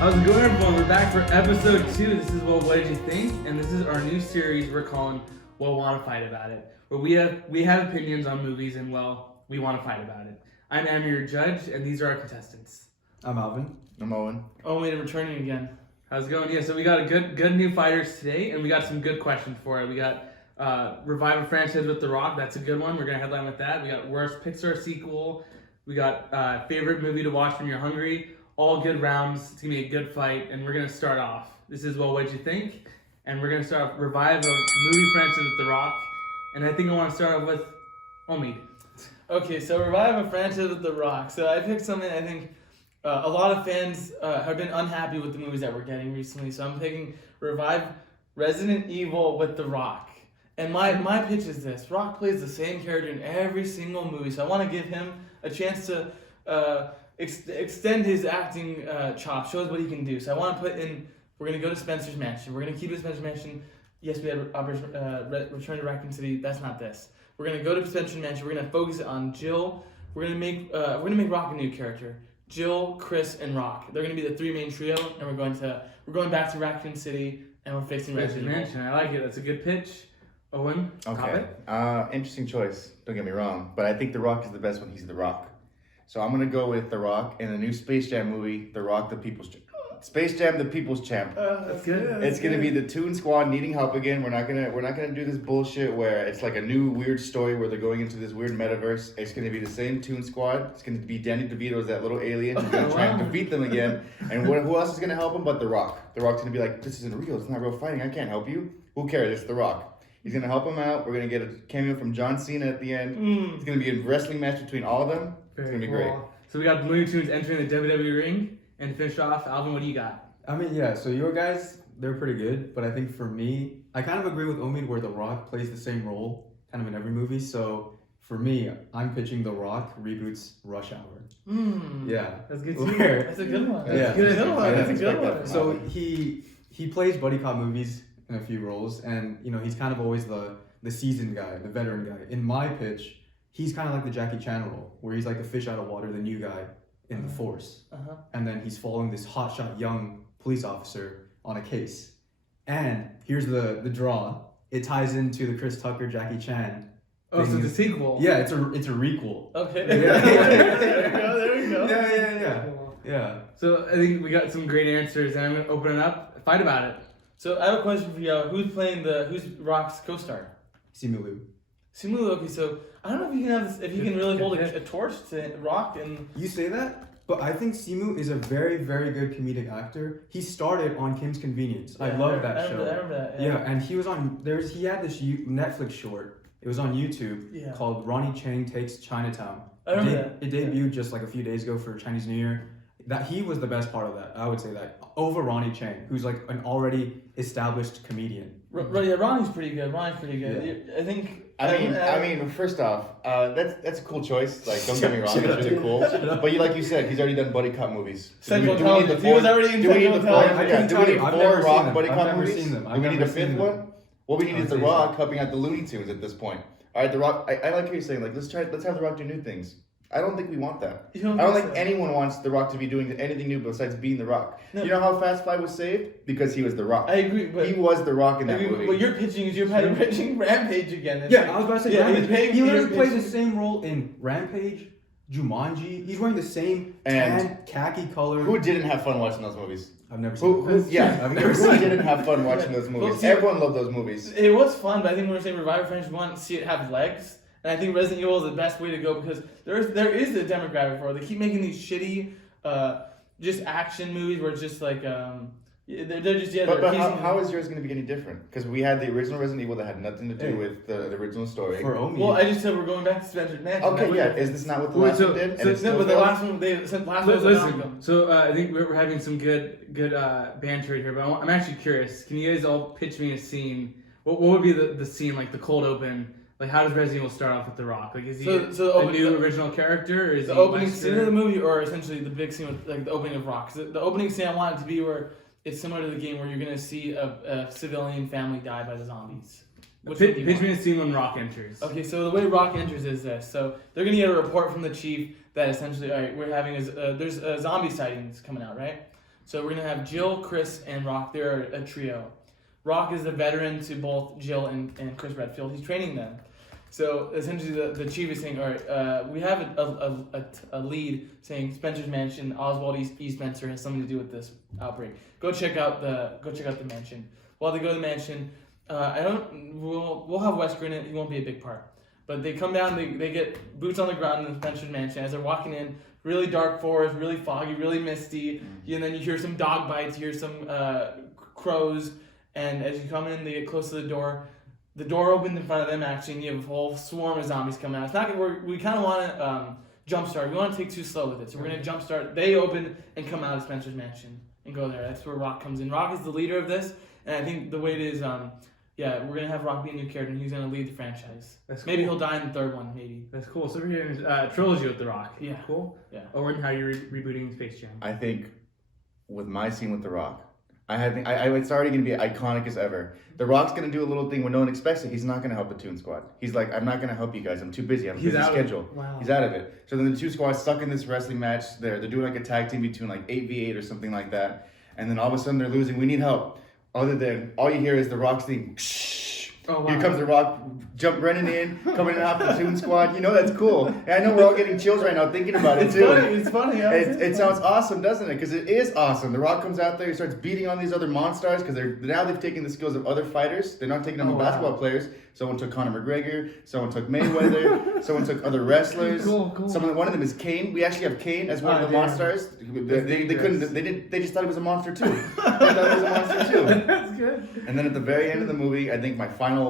How's it going, everyone? We're back for episode 2. This is What Did You Think? And this is our new series we're calling Well, Want to Fight About It, where we have opinions on movies and, well, we want to fight about it. I'm Amir, your judge, and these are our contestants. I'm Alvan. I'm Owen. Owen, returning again. How's it going? Yeah, so we got a good new fighters today, and we got some good questions for it. We got Revive a Franchise with The Rock. That's a good one. We're going to headline with that. We got Worst Pixar Sequel. We got Favorite Movie to Watch When You're Hungry. All good rounds. It's going to be a good fight, and we're going to start off. This is Well, What'd You Think? And we're going to start off Revive a Movie Franchise with The Rock. And I think I want to start off with Omid. Okay, so Revive a Franchise with The Rock. So I picked something I think a lot of fans have been unhappy with the movies that we're getting recently. So I'm picking Revive Resident Evil with The Rock. And my pitch is this. Rock plays the same character in every single movie. So I want to give him a chance to extend his acting chops, show us what he can do. So I want to put in, we're going to go to Spencer's Mansion. We're going to keep it Spencer's Mansion. Yes, we had Return to Raccoon City. That's not this. We're going to go to Spencer's Mansion. We're going to focus on Jill. We're going to make Rock a new character. Jill, Chris, and Rock. They're going to be the three main trio, and we're going back to Raccoon City, and we're fixing Resident Evil. Mansion. I like it. That's a good pitch. Owen? Okay. Interesting choice. Don't get me wrong, but I think The Rock is the best when he's The Rock. So I'm gonna go with The Rock in the new Space Jam movie, The Rock, the People's Champ. Space Jam, the People's Champ. That's good. It's gonna be the Toon Squad needing help again. We're not gonna do this bullshit where it's like a new weird story where they're going into this weird metaverse. It's gonna be the same Toon Squad. It's gonna be Danny DeVito as that little alien who's gonna try and defeat them again. And who else is gonna help him but The Rock? The Rock's gonna be like, this isn't real. It's not real fighting. I can't help you. Who cares? It's The Rock. He's gonna help him out. We're gonna get a cameo from John Cena at the end. It's gonna be a wrestling match between all of them. It's gonna be great. So we got the Looney Tunes entering the WWE ring. And to finish off, Alvan, what do you got? I mean, yeah, so your guys, they're pretty good, but I think for me, I kind of agree with Omid where The Rock plays the same role kind of in every movie. So for me, I'm pitching The Rock reboots Rush Hour. Yeah. That's good too. That's a good one. That's a good one. That's a good one. So he plays buddy cop movies in a few roles, and you know he's kind of always the seasoned guy, the veteran guy. In my pitch, he's kind of like the Jackie Chan role, where he's like the fish out of water, the new guy in the force. And then he's following this hotshot young police officer on a case. And here's the draw. It ties into the Chris Tucker, Jackie Chan. Oh, so it's a sequel. Yeah, it's a requel. Okay. Yeah. There we go. Yeah. So I think we got some great answers, and I'm going to open it up. Fight about it. So I have a question for you. Who's Rock's co-star? Simu Liu. Simu Liu. Okay, so I don't know if you can have if you can really hold a torch to Rock and. You say that, but I think Simu is a very, very good comedic actor. He started on Kim's Convenience. Yeah, I love that show. I remember that. Yeah, and he was on. He had this Netflix short. It was on YouTube called Ronnie Chang Takes Chinatown. I remember that. It debuted just like a few days ago for Chinese New Year. That he was the best part of that. I would say that over Ronnie Chang, who's like an already established comedian. Yeah, Ronnie's pretty good. Yeah. I mean, first off, that's a cool choice. Like, don't get me wrong, it's really cool. But like you said, he's already done buddy cop movies. He was already in Central Intelligence. Do we need four Rock buddy cop movies? Seen them. Do we need a fifth one? What we need is The Rock helping out the Looney Tunes at this point. All right, The Rock. I like what you're saying. Like, let's have The Rock do new things. I don't think we want that. I don't think anyone wants The Rock to be doing anything new besides being The Rock. No. You know how Fast Five was saved? Because he was The Rock. I agree, but he was The Rock in that movie. What you're pitching is pitching Rampage again. I was about to say Rampage. He literally plays the same role in Rampage, Jumanji. He's wearing the same tan khaki color. Who didn't have fun watching those movies? I've never seen them. I've never seen. Who didn't have fun watching those movies? Well, see, everyone loved those movies. It was fun, but I think when we're saying Revive French, we want to see it have legs. And I think Resident Evil is the best way to go because there is a demographic for it. They keep making these shitty, just action movies where it's just like they're just But how is yours going to be any different? Because we had the original Resident Evil that had nothing to do with the original story. For Omid. Well, I just said we're going back to Spencer's Mansion. Okay, yeah. Is this not what the last one did? But the last one listen. So I think we're having some good banter right here. But I'm actually curious. Can you guys all pitch me a scene? What would be the scene, like the cold open? Like, how does Resident Evil start off with The Rock? Like, is he a new original character, or is the he opening scene of the movie, or essentially the big scene with like the opening of Rock? The opening scene I want it to be where it's similar to the game, where you're gonna see a civilian family die by the zombies. Pitch me a scene when Rock enters. Okay, so the way Rock enters is this: so they're gonna get a report from the chief that essentially, all right, we're having there's zombie sightings coming out, right? So we're gonna have Jill, Chris, and Rock. They're a trio. Rock is the veteran to both Jill and Chris Redfield. He's training them. So essentially, the chief is saying, all right, we have a lead saying Spencer's mansion, Oswald E. Spencer has something to do with this outbreak. Go check out the mansion. While they go to the mansion, we'll have Wesker in it. He won't be a big part. But they come down, they get boots on the ground in the Spencer's mansion. As they're walking in, really dark forest, really foggy, really misty. And then you hear some dog bites, you hear some crows. And as you come in, they get close to the door. The door opens in front of them, actually, and you have a whole swarm of zombies coming out. It's not we kind of want to jumpstart. We want to take too slow with it. So we're going to jumpstart. They open and come out of Spencer's mansion and go there. That's where Rock comes in. Rock is the leader of this. And I think the way it is, we're going to have Rock be a new character, and he's going to lead the franchise. That's maybe cool. he'll die in the third one, maybe. That's cool. So we're hearing trilogy with The Rock. Yeah. Cool. Yeah. Owen, how are you rebooting Space Jam? I think with my scene with The Rock, it's already going to be iconic as ever. The Rock's going to do a little thing when no one expects it. He's not going to help the Toon Squad. He's like, I'm not going to help you guys. I'm too busy. I'm busy schedule. Wow. He's out of it. So then the Toon Squad's stuck in this wrestling match. They're doing like a tag team between like 8v8 or something like that. And then all of a sudden they're losing. We need help. Other than all you hear is The Rock's theme. Oh, wow. Here comes The Rock, running in, coming in off the Toon Squad. You know that's cool. And I know we're all getting chills right now thinking about it too. It's funny. It sounds awesome, doesn't it? Because it is awesome. The Rock comes out there, he starts beating on these other monsters because they've taken the skills of other fighters. They're not taking on the basketball players. Someone took Conor McGregor. Someone took Mayweather. Someone took other wrestlers. Cool. One of them is Kane. We actually have Kane as one of the monsters. They just thought he was a monster too. They thought he was a monster too. That's good. And then at the very end of the movie, I think my final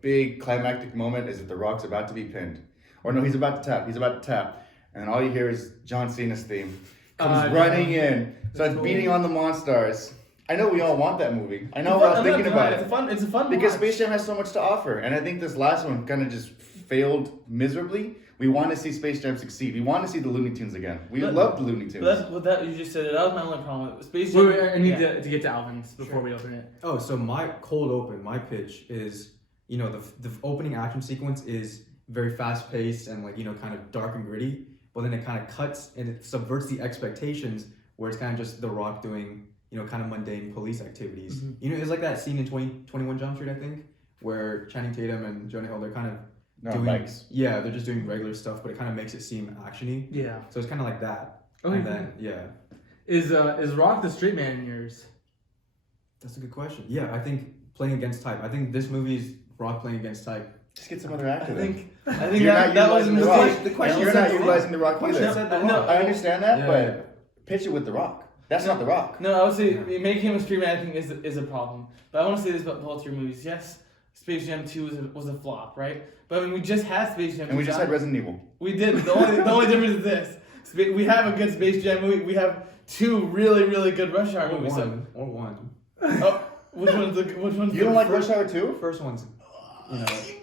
big climactic moment is that The Rock's about to be pinned. Or no, he's about to tap. And all you hear is John Cena's theme. Comes running in. Starts beating on the monsters. I know we all want that movie. I know we're all thinking about it. It's a fun Because watch. Space Jam has so much to offer. And I think this last one kind of just failed miserably. We want to see Space Jam succeed. We want to see the Looney Tunes again. We love the Looney Tunes. That you just said it. That was my only problem with Space Jam. Wait, I need to get to Alvin's before we open it. Oh, so my cold open, my pitch is, the opening action sequence is very fast paced and kind of dark and gritty, but then it kind of cuts and it subverts the expectations where it's kind of just The Rock doing, kind of mundane police activities. Mm-hmm. It's like that scene in 21 Jump Street, I think, where Channing Tatum and Jonah Hill, they're kind of doing bikes. Yeah, they're just doing regular stuff, but it kind of makes it seem actiony. Yeah. So it's kind of like that. Okay. And then, yeah. Is Rock the straight man in yours? That's a good question. Yeah, I think playing against type. I think this movie's Rock playing against type. Just get some other actor. I think You're not that was a utilizing The Rock. mistake. And you're not utilizing The Rock either. No, I understand that, Yeah. but pitch it with The Rock. That's not The Rock. No, I would say making him a street man, I think, is a problem. But I want to say this about both your movies. Yes, Space Jam 2 was a flop, right? But I mean, we just had Space Jam 2. And we just had Resident Evil. We did. The only difference is this. We have a good Space Jam movie. We have two really, really good Rush Hour movies. Or one. Oh, which one's You don't like Rush Hour 2? First one's, Right.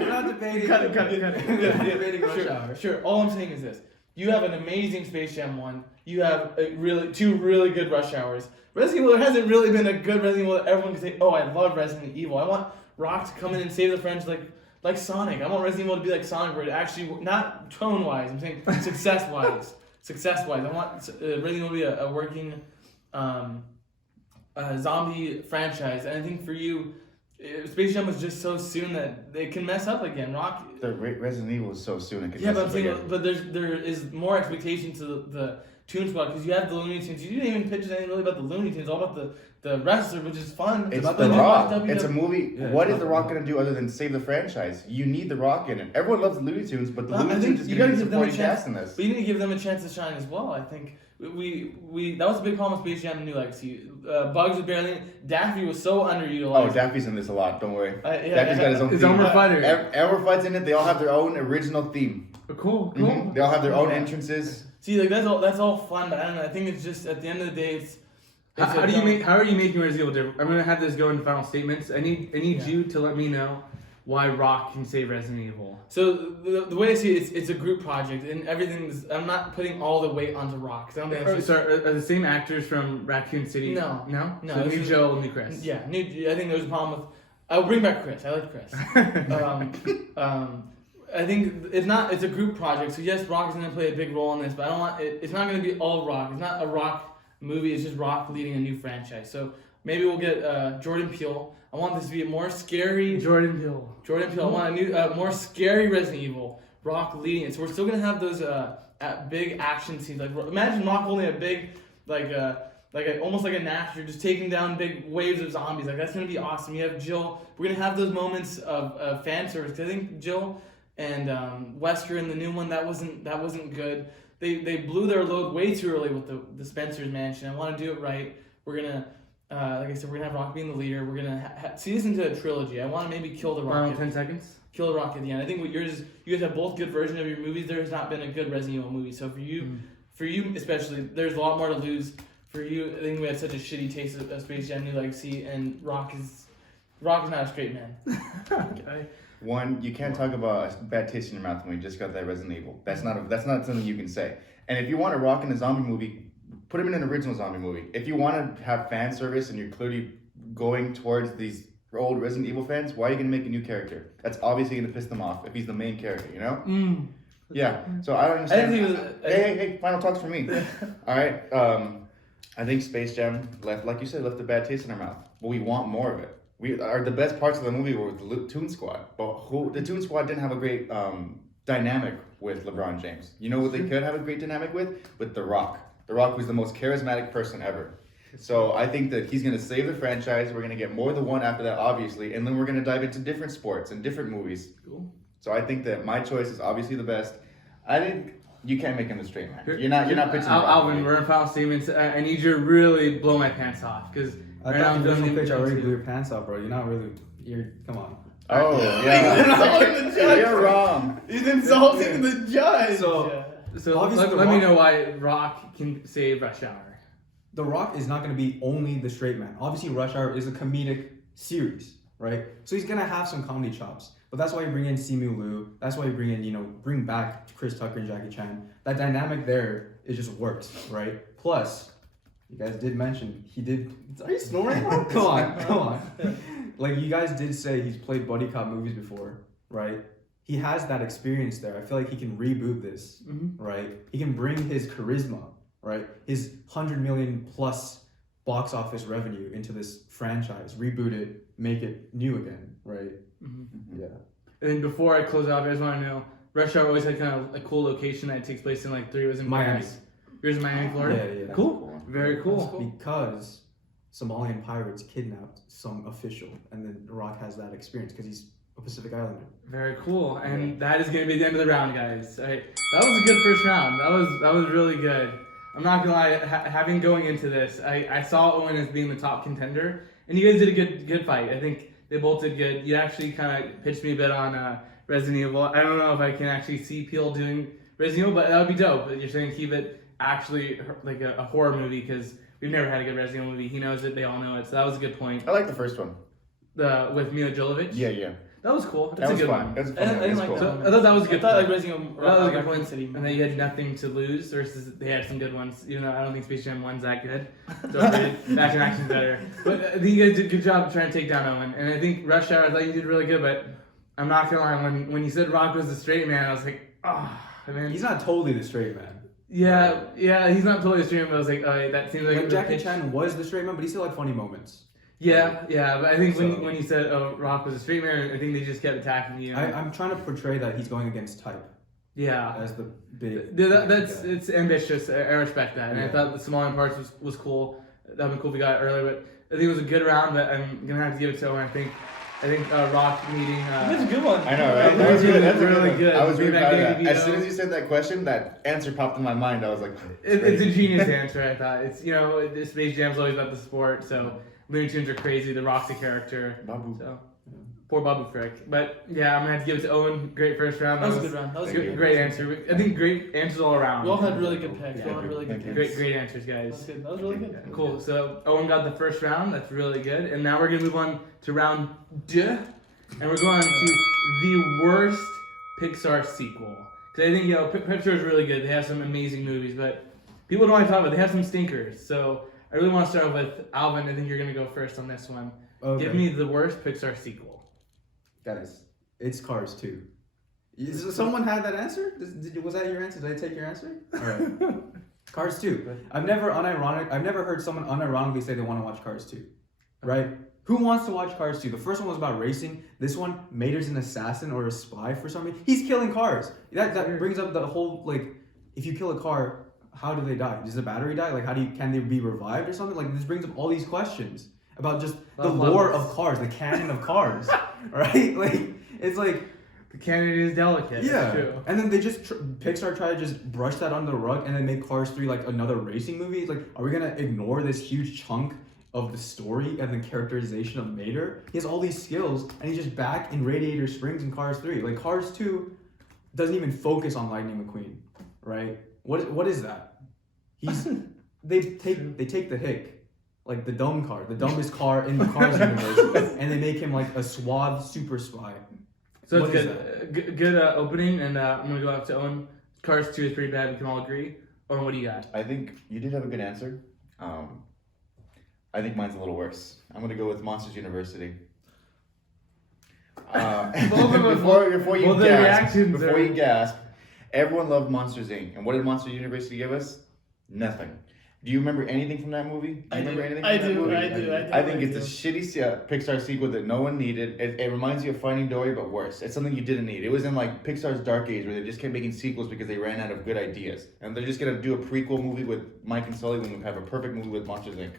We're not debating. Cut it. We're not debating Rush Hour. Sure. All I'm saying is this: you have an amazing Space Jam 1. You have two really good Rush Hours. Resident Evil hasn't really been a good Resident Evil that everyone can say, "Oh, I love Resident Evil." I want Rock to come in and save the friends like Sonic. I want Resident Evil to be like Sonic, where it actually not tone wise. I'm saying success wise. I want Resident Evil to be a working zombie franchise. And I think for you, Space Jam was just so soon that they can mess up again. Rock. The Resident Evil is so soon. It could Yeah, mess but I'm up saying, again. but there is more expectation to the Toon Squad because you have the Looney Tunes. You didn't even pitch anything really about the Looney Tunes. All about the wrestler, which is fun. It's about The the Rock. WWE. It's a movie. Yeah, What it's is The about Rock The going to do other than save the franchise? You need The Rock in it. Everyone loves the Looney Tunes, but the Well, I Looney think Tunes is you going to gotta be give them a supporting chance. cast in this. But you need to give them a chance to shine as well. I think we that was a big problem with Space Jam and New Legacy. Bugs was barely in. Daffy was so underutilized. Oh, Daffy's in this a lot. Don't worry. Yeah, Daffy's got his own His theme. Elmer Fighter. Elmer Fights in it. They all have their own original theme. Cool. Mhm. They all have their own entrances. See, that's all fun, but I don't know. I think it's just at the end of the day, How are you making Resident Evil different? I'm gonna have this go in final statements. I need you to let me know why Rock can save Resident Evil. So the way I see it, it's a group project, and everything's. I'm not putting all the weight onto Rock. 'Cause I don't think that's So are the same actors from Raccoon City? No. No. No, So this new is- Joe, new Chris. Yeah, I think there's a problem with. I'll bring back Chris. I like Chris. I think it's a group project. So yes, Rock is gonna play a big role in this, but I don't want it's not gonna be all Rock. It's not a Rock movie. It's just Rock leading a new franchise. So maybe we'll get Jordan Peele. I want this to be a more scary Jordan Peele. I want a new more scary Resident Evil. Rock leading it. So we're still gonna have those big action scenes. Like imagine Rock holding a big almost like a Nash. You're just taking down big waves of zombies. Like that's gonna be awesome. You have Jill. We're gonna have those moments of fan service. 'Cause I think Jill and Wesker in the new one that wasn't good. They blew their load way too early with the Spencer's Mansion. I want to do it right. We're gonna like I said, we're gonna have Rock being the leader. We're gonna see this into a trilogy. I want to maybe kill the Rock. Final 10 seconds. Kill the Rock at the end. I think you guys have both good versions of your movies. There has not been a good Resident Evil movie. So for you especially, there's a lot more to lose. For you, I think we had such a shitty taste of Space Jam New Legacy, and Rock is not a straight man. Okay. One, you can't talk about a bad taste in your mouth when you just got that Resident Evil. That's not something you can say. And if you want to Rock in a zombie movie, put him in an original zombie movie. If you want to have fan service and you're clearly going towards these old Resident Evil fans, why are you going to make a new character? That's obviously going to piss them off if he's the main character, you know? Yeah, so I don't understand. Hey, final thoughts from me. All right, I think Space Jam left a bad taste in our mouth, but we want more of it. The best parts of the movie were with the Toon Squad, but the Toon Squad didn't have a great dynamic with LeBron James. You know what they could have a great dynamic with The Rock. The Rock was the most charismatic person ever. So I think that he's going to save the franchise. We're going to get more than one after that, obviously, and then we're going to dive into different sports and different movies. Cool. So I think that my choice is obviously the best. You can't make him the straight man. You're not pitching. Alvan, we're in final statements. I need you to really blow my pants off because I thought the original pitch already blew your pants off, bro. Come on. Oh yeah. You're wrong. He's insulting the judge. So obviously let me know why Rock can save Rush Hour. The Rock is not going to be only the straight man. Obviously, Rush Hour is a comedic series, right? So he's going to have some comedy chops. But that's why you bring in Simu Liu. That's why you bring back Chris Tucker and Jackie Chan. That dynamic there, it just works, right? Plus, you guys did mention he did. Are you snoring? Come on. Like you guys did say he's played buddy cop movies before, right? He has that experience there. I feel like he can reboot this, right? He can bring his charisma, right? His 100 million plus box office revenue into this franchise, reboot it, make it new again, right? Yeah. And before I close off, I just want to know, Rush Hour always had kind of a cool location that takes place in like 3 was in Miami. Yours in Miami, Florida? Yeah. Cool. Very cool. Because Somalian pirates kidnapped some official, and then The Rock has that experience because he's a Pacific Islander. Very cool. And that is going to be the end of the round, guys. All right. That was a good first round. That was really good. I'm not going to lie, having going into this, I saw Owen as being the top contender, and you guys did a good fight. I think they both did good. You actually kind of pitched me a bit on Resident Evil. I don't know if I can actually see Peele doing Resident Evil, but that would be dope. But you're saying keep it actually like a horror movie because we've never had a good Resident Evil movie. He knows it. They all know it. So that was a good point. I like the first one. With Mila Jovovich? Yeah. That was cool. That's That a was good fun. one. That's fun. I didn't like Cool. that So, one. I thought that was a I good thought point. like Resident Evil That was a good Raccoon point. City. And then you had nothing to lose versus they had some good ones. Even though I don't think Space Jam 1's that good. So back in action's better. But I think you guys did a good job trying to take down Owen. And I think Rush Hour, I thought you did really good. But I'm not gonna lie, when you said Rock was the straight man, I was like, He's not totally the straight man. Yeah, he's not totally the straight man. But I was like, that seems like Like Jackie Chan was the straight man, but he still had funny moments. Yeah, but I think when you said Rock was a straight man, I think they just kept attacking you. I'm trying to portray that he's going against type. Yeah. As the big. It's ambitious. I respect that, and I thought the Somalian parts was cool. That'd been cool if we got it earlier, but I think it was a good round. But I'm gonna have to give it to Owen. I think Rock meeting. That's a good one. I know, right? That was really That's good. I was really proud of that. Baby As soon as you said that question, that answer popped in my mind. I was like, it's a genius answer. I thought it's Space Jam's always about the sport, so Looney Tunes are crazy. The Rock's a character. Babu. So poor Babu Frick. But yeah, I'm gonna have to give it to Owen. Great first round. That was a good round. That was a good great answer. I think great answers all around. We all had really good picks. Yeah, Great answers, guys. That was really good. Cool. So Owen got the first round. That's really good. And now we're gonna move on to round 2, and we're going to the worst Pixar sequel. Because I think Pixar is really good. They have some amazing movies, but people don't want to talk about. They have some stinkers. So I really want to start with Alvan. I think you're gonna go first on this one. Okay. Give me the worst Pixar sequel. Guys, it's Cars 2. Someone had that answer? Was that your answer? Did I take your answer? All right. Cars 2. I've never heard someone unironically say they want to watch Cars 2. Right? Who wants to watch Cars 2? The first one was about racing. This one, Mater's an assassin or a spy for some reason. He's killing cars. That brings up the whole, like, if you kill a car, how do they die? Does the battery die? Like, can they be revived or something? Like, this brings up all these questions about just the lore of cars, the canon of cars, right? Like, it's like the canon is delicate. Yeah, true. and then they just Pixar tried to just brush that under the rug and then make Cars 3 like another racing movie. It's like, are we gonna ignore this huge chunk of the story and the characterization of Mater? He has all these skills and he's just back in Radiator Springs in Cars 3. Like, Cars 2 doesn't even focus on Lightning McQueen, right? What is that? They take the hick, like the dumb car, the dumbest car in the Cars universe, and they make him like a suave super spy. So it's good opening, and I'm gonna go out to Owen. Cars 2 is pretty bad. We can all agree. Owen, what do you got? I think you did have a good answer. I think mine's a little worse. I'm gonna go with Monsters University. Before you gasp, everyone loved Monsters Inc. And what did Monsters University give us? Nothing. Do you remember anything from that movie? Do you remember anything from that movie? I do. I think it's a shitty Pixar sequel that no one needed. It reminds you of Finding Dory, but worse. It's something you didn't need. It was in like Pixar's dark age where they just kept making sequels because they ran out of good ideas. And they're just gonna do a prequel movie with Mike and Sully when we have a perfect movie with Monsters Inc.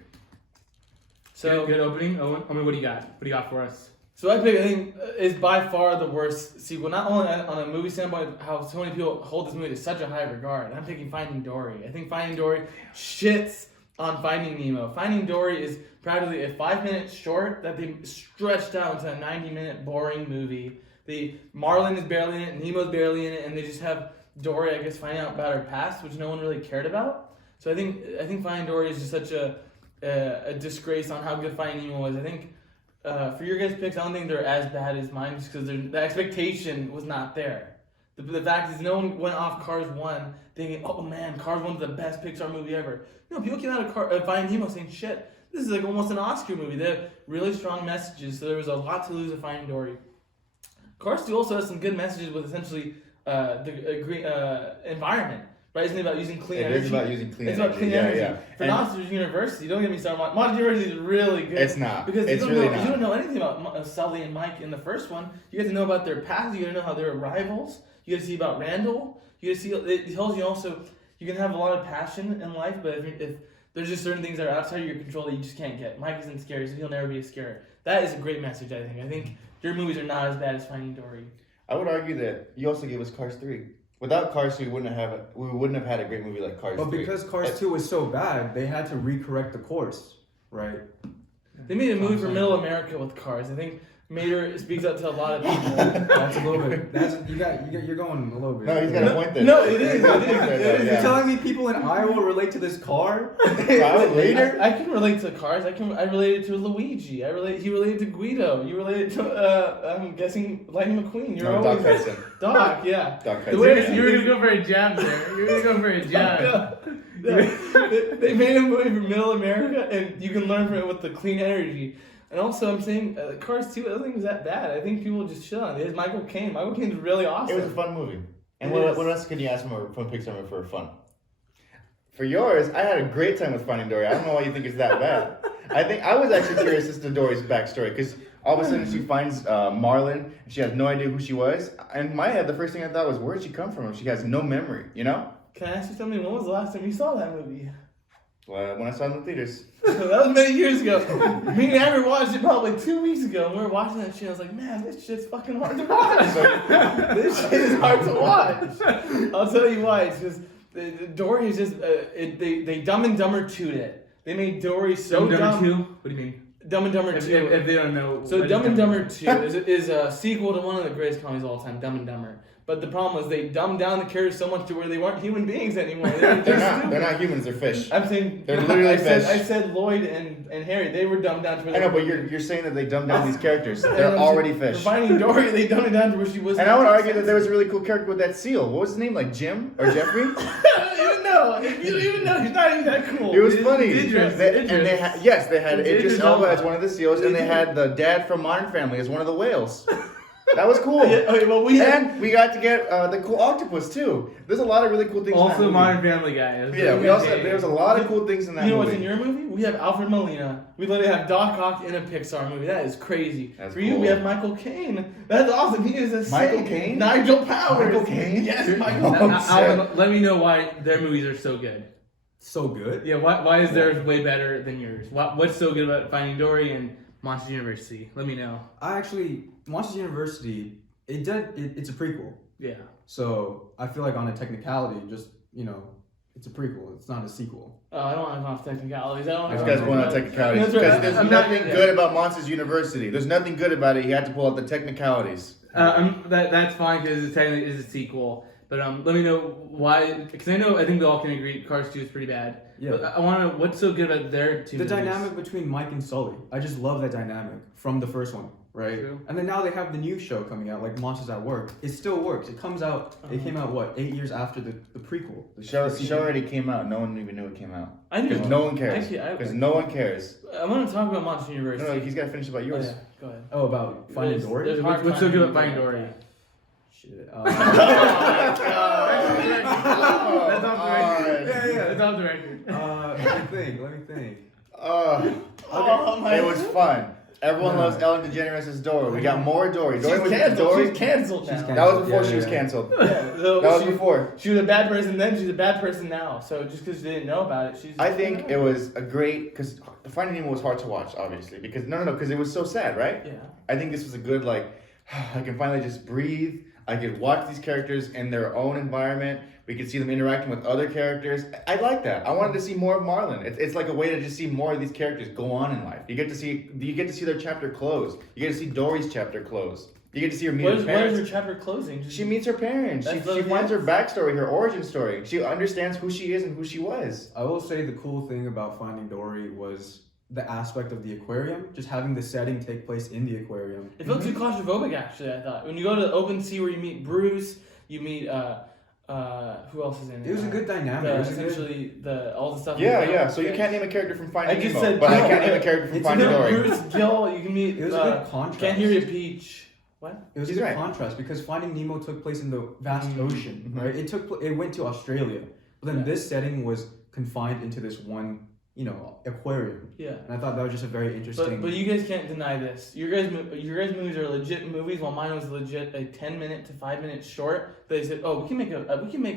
So good opening, Owen. I mean, what do you got? What do you got for us? So I think is by far the worst sequel. Not only on a movie standpoint, how so many people hold this movie to such a high regard. I'm picking Finding Dory. I think Finding Dory shits on Finding Nemo. Finding Dory is practically a 5-minute short that they stretched out into a 90-minute boring movie. Marlin is barely in it, Nemo's barely in it, and they just have Dory, I guess, finding out about her past, which no one really cared about. So I think Finding Dory is just such a disgrace on how good Finding Nemo was. I think for your guys' picks, I don't think they're as bad as mine, just because the expectation was not there. The fact is, no one went off Cars 1 thinking, oh man, Cars 1's the best Pixar movie ever. No, people came out of Finding Nemo saying, shit, this is like almost an Oscar movie. They have really strong messages, so there was a lot to lose with Finding Dory. Cars 2 also has some good messages with essentially the green environment. Right, isn't it about using clean energy? It is about using clean energy. It's about clean energy. Yeah. For Monsters University, don't get me started. Monsters University is really good. It's not. Because you don't know anything about Sully and Mike in the first one. You get to know about their past. You get to know how they were rivals. You get to see about Randall. You get to see. It tells you also you can have a lot of passion in life, but if there's just certain things that are outside of your control that you just can't get. Mike isn't scary, so he'll never be a scare. That is a great message, I think. I think your movies are not as bad as Finding Dory. I would argue that you also gave us Cars 3. Without Cars 3, we wouldn't have had a great movie like Cars 3. But because Cars 2 was so bad, they had to recorrect the course, right? They made a movie for Middle America with Cars. I think Mater speaks up to a lot of people. That's a little bit. You're going a little bit. No, he's got a point there. No, it is. You're telling me people in Iowa relate to this car? Later? I can relate to Cars. I related to Luigi. He related to Guido. You related to I'm guessing Lightning McQueen. Doc Hudson. Doc, yeah. Doc You were gonna go for a jab there. You were gonna go for a jab. They made a movie for Middle America, and you can learn from it with the clean energy. And also, I'm saying Cars 2, I don't think it was that bad. I think people just chill on it. There's Michael Caine. Michael Caine's really awesome. It was a fun movie. And what else can you ask from a Pixar movie for fun? For yours, I had a great time with Finding Dory. I don't know why you think it's that bad. I was actually curious as to Dory's backstory, because all of a sudden she finds Marlin, and she has no idea who she was. In my head, the first thing I thought was, where did she come from? She has no memory, you know? Can I ask you something? When was the last time you saw that movie? When I saw it in the theaters. That was many years ago. Me and Amber watched it probably 2 weeks ago, and we were watching that shit. I was like, man, this shit's fucking hard to watch. This shit is hard to watch. I'll tell you why. It's just Dory is just they Dumb and Dumber 2'd it. They made Dory so dumb. Dumb 2? What do you mean? Dumb and Dumber 2. If they don't know. So Dumb and Dumber 2 is a sequel to one of the greatest comedies of all time, Dumb and Dumber. But the problem was they dumbed down the characters so much to where they weren't human beings anymore. They're not humans. They're fish. I'm saying they're literally fish. I said Lloyd and Harry. They were dumbed down to where I know, but you're saying that they dumbed down these characters. They're already fish. For Finding Dory, they dumbed it down to where she was. And I would argue that there was a really cool character with that seal. What was his name? Like Jim or Jeffrey? I don't even know. You don't even know. He's not even that cool. It was funny. Idris. They had Idris Elba as one of the seals, and they had the dad from Modern Family as one of the whales. That was cool. Yeah, okay, well, we got to get the cool octopus too. There's a lot of really cool things. in that Also, movie. Modern Family Guy. Yeah, we also there's a lot of cool things in that You know movie. what's in your movie? We have Alfred Molina. We literally have Doc Ock in a Pixar movie. That is crazy. That's For you, cool. we have Michael Caine. That's awesome. He is a Michael saint. Caine? Nigel Powers. Michael Caine? Yes, Oh, Michael. Alvan, let me know why their movies are so good. So good. Yeah, why is theirs way better than yours? What's so good about Finding Dory and Monsters University? Let me know. I actually Monsters University. It's a prequel. Yeah. So I feel like on a technicality, just it's a prequel. It's not a sequel. I don't want to go off technicalities. I don't This want guy's pulling out technicalities That's right. because there's I'm not- nothing yeah. good about Monsters University. There's nothing good about it. He had to pull out the technicalities. That's fine because it technically is a sequel. But let me know why, because I think we all can agree Cars 2 is pretty bad. Yeah. But I want to know what's so good about their two The movies. dynamic between Mike and Sully. I just love that dynamic from the first one, right? True. And then now they have the new show coming out, like Monsters at Work. It still works. It comes out. It came out 8 years after the prequel. The show sequel. already came out. No one even knew it came out. I knew. Because no one cares. Actually, Because no one cares. I want to talk about Monster No, University. he's got to finish about Oh, yours. yeah. Go ahead. Oh, about Finding There's- Dory. there's hard What's so good about finding Finding Dory? Shit. That's off the record. Yeah. That's off the record. Let me think. Okay. It was fun. Everyone loves Ellen DeGeneres' Dory. We got more Dory. Dory She's was canceled. Dory. She's canceled now. She's That was before Yeah, she was yeah. canceled. Yeah, so That was she- before. She was a bad person then. She's a bad person now. So just because she didn't know about it, she's. I think it was a great because Finding Nemo was hard to watch, obviously, because because it was so sad, right? Yeah. I think this was a good I can finally just breathe. I could watch these characters in their own environment. We could see them interacting with other characters. I like that. I wanted to see more of Marlon. It's like a way to just see more of these characters go on in life. You get to see their chapter close. You get to see Dory's chapter close. You get to see her meet her What is parents. her chapter closing? She meets her parents. She That's literally finds it? her backstory, her origin story. She understands who she is and who she was. I will say the cool thing about Finding Dory was the aspect of the aquarium, just having the setting take place in the aquarium. It felt too claustrophobic, actually. I thought when you go to the open sea where you meet Bruce, you meet who else is in it? It was a good dynamic. It was a good- Essentially, all the stuff. Yeah. So you can't name a character from Finding I just Nemo, said but I Gil. can't name a character from It's Finding a Dory. Bruce, Gil. You can meet. It was a good contrast. Can't hear you, Peach. What? It was She's a good right. contrast because Finding Nemo took place in the vast Mhm. ocean, Mhm. right? It went to Australia, but then Yeah. this setting was confined into this one, aquarium, Yeah. and I thought that was just a very interesting. But you guys can't deny this. Your guys' movies are legit movies, while mine was legit a 10-minute to 5-minute short. They said, "Oh, we can make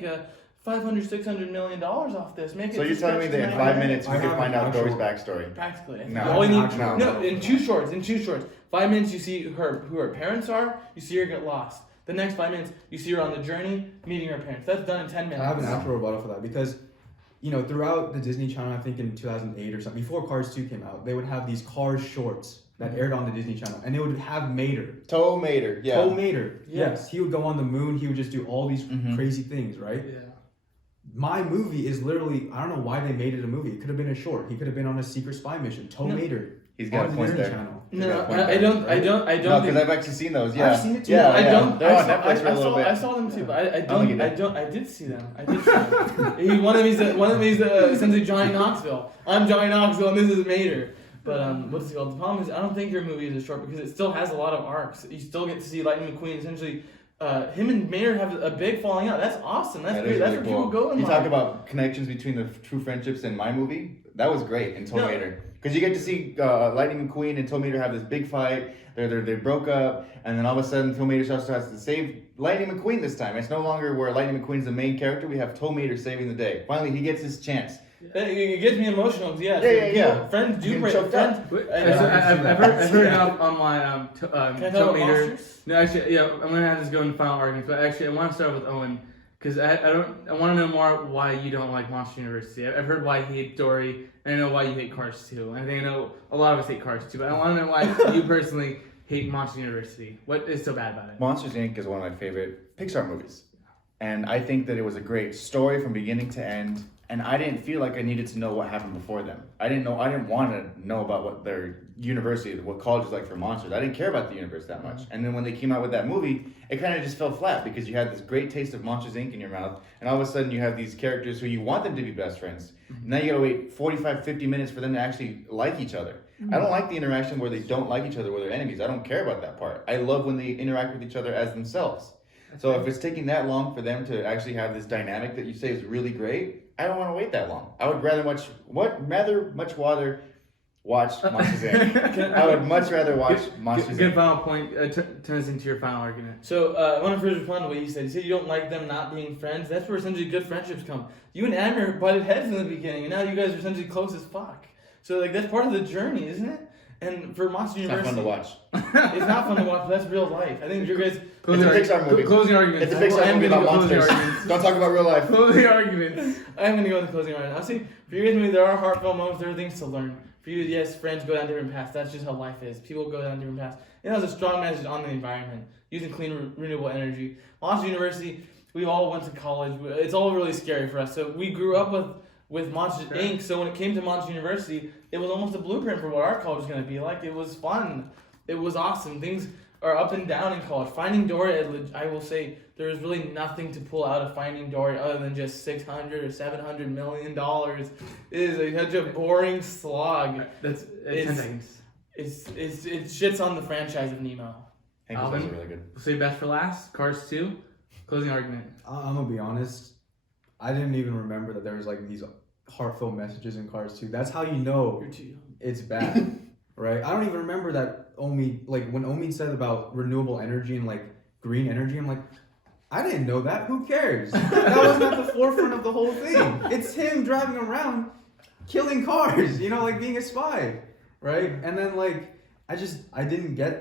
a $500-600 million off this. Make it." So you're telling me that in 5 minutes we I could have find an out Dory's actual- backstory? Practically. No. You only need No. no in two shorts. 5 minutes you see who her parents are. You see her get lost. The next 5 minutes you see her on the journey meeting her parents. That's done in 10 minutes. I have an actual rebuttal for that because, throughout the Disney Channel, I think in 2008 or something, before Cars 2 came out, they would have these Cars shorts that aired on the Disney Channel, and they would have Mater. Toe Mater, yeah. Toe Mater. Yeah. Yes, he would go on the moon. He would just do all these Mhm. crazy things, right? Yeah. My movie is literally, I don't know why they made it a movie. It could have been a short. He could have been on a secret spy mission. Toe No. Mater. He's got a on the point Disney there. Channel. No, Yeah, point I there, don't. right? No, think. because I've actually seen those. Yeah, I've seen it too. Yeah, I yeah. don't. They're on I Netflix for a little bit. I saw them too, but I don't think you don't. did. I did see them. I did see them. One of them is essentially Johnny Knoxville. I'm Johnny Knoxville, and this is Mater. But what's it called? The problem is I don't think your movie is a short because it still has a lot of arcs. You still get to see Lightning McQueen essentially. Him and Mater have a big falling out. That's awesome. That's That great. is That's really where cool. people go in You life. talk about connections between the true friendships in my movie. That was great in Toe No. Mater. Because you get to see Lightning McQueen and Toe Mater have this big fight. They broke up, and then all of a sudden Toe Mater has to save Lightning McQueen this time. It's no longer where Lightning McQueen's the main character. We have Toe Mater saving the day. Finally, he gets his chance. It gets me emotional. 'Cause, yeah. Yeah. Friends do You break. choked Friends. up. Wait, I- so I- I've heard it on my Can I talk Toe about Mater. monsters? No, actually, yeah, I'm gonna have to go into final arguments, but actually, I want to start with Owen because I want to know more why you don't like Monster University. I've heard why you hate Dory, and I know why you hate Cars 2. I think I know a lot of us hate Cars 2, but I want to know why you personally hate Monster University. What is so bad about it? Monsters Inc. is one of my favorite Pixar movies. And I think that it was a great story from beginning to end. And I didn't feel like I needed to know what happened before them. I didn't want to know about what their university, what college is like for monsters. I didn't care about the universe that much. And then when they came out with that movie, it kind of just fell flat because you had this great taste of Monsters Inc. in your mouth. And all of a sudden you have these characters who you want them to be best friends. Now you gotta wait 45, 50 minutes for them to actually like each other. I don't like the interaction where they don't like each other, where they're enemies. I don't care about that part. I love when they interact with each other as themselves. So if it's taking that long for them to actually have this dynamic that you say is really great, I don't want to wait that long. I would rather much rather watch Monsters Inc. I would much rather watch Monsters Good Inc. final point. Turn this into your final argument. So I want to first respond to what you said. You said you don't like them not being friends. That's where essentially good friendships come. You and Amber butted heads in the beginning, and now you guys are essentially close as fuck. So like that's part of the journey, isn't it? And for Monster It's not University, fun to watch. it's not fun to watch, but that's real life. I think you guys. It's a Pixar movie. Closing arguments. It's a Pixar movie about monsters. Don't talk about real life. Closing arguments. I'm gonna go with the closing argument. Honestly, for you guys, maybe there are heartfelt moments. There are things to learn. For you, yes, friends go down different paths. That's just how life is. People go down different paths. It has a strong message on the environment, using clean, renewable energy. Monster University, we all went to college. It's all really scary for us. So we grew up with Monster Inc. So when it came to Monster University, it was almost a blueprint for what our college was going to be like. It was fun. It was awesome. Things are up and down in college. Finding Dory, I will say, there is really nothing to pull out of Finding Dory other than just $600 or $700 million. It is such a boring slog. That's 10 seconds. It shits on the franchise of Nemo. Hank was also really good. Say best for last. Cars 2. Closing argument. I'm gonna be honest. I didn't even remember that there was like these heartfelt messages in Cars 2. That's how you know You're too young. it's bad, right? I don't even remember that Omid, like when Omid said about renewable energy and like green energy, I'm like, I didn't know that. Who cares? That wasn't at the forefront of the whole thing. It's him driving around, killing cars, you know, like being a spy, right? And then like, I didn't get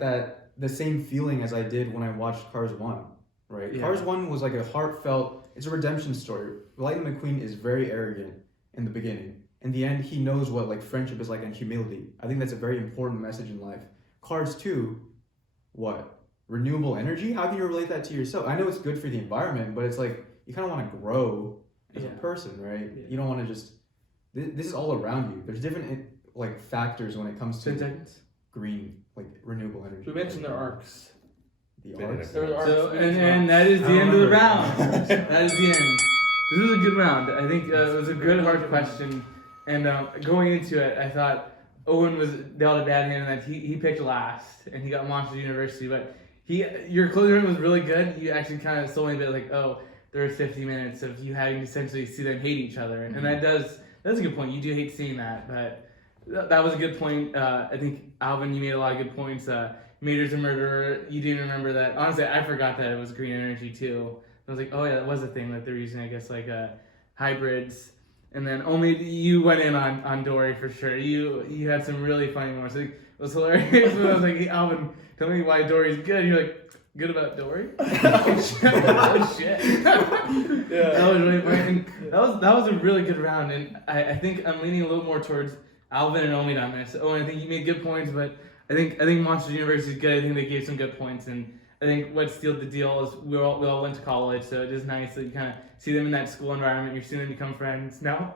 the same feeling as I did when I watched Cars 1, right? Yeah. Cars 1 was like a heartfelt, it's a redemption story. Lightning McQueen is very arrogant in the beginning. In the end, he knows what like friendship is like and humility. I think that's a very important message in life. Cars 2, what? Renewable energy? How can you relate that to yourself? I know it's good for the environment, but it's like you kind of want to grow as a person, right? Yeah. You don't want to just. This is all around you. There's different like factors when it comes 10 to seconds. green, like renewable energy. We mentioned their arcs. The arcs. There was arcs. So, and that is the end of the round. That is the end. This was a good round. I think it was a good, hard question. And going into it, I thought Owen was dealt a bad hand in that he picked last, and he got Monsters University. But your closing room was really good. You actually kind of sold me a bit like, oh, there was 50 minutes of you having to essentially see them hate each other. And that's a good point. You do hate seeing that, but that was a good point. I think, Alvan, you made a lot of good points. Mater's a murderer. You didn't remember that. Honestly, I forgot that it was green energy too. I was like, oh yeah, that was a thing that they're using, I guess, like hybrids. And then only you went in on Dory for sure. You had some really funny moments. Like, it was hilarious. When I was like, hey, Alvan, tell me why Dory's good. You're like, good about Dory? Oh shit. Yeah. That was really funny. And that was a really good round. And I think I'm leaning a little more towards Alvan and Omid on this. Oh, I think you made good points, but I think Monsters University is good. I think they gave some good points, and I think what sealed the deal is we all went to college, so it is nice that you kind of see them in that school environment. You're seeing them become friends. No,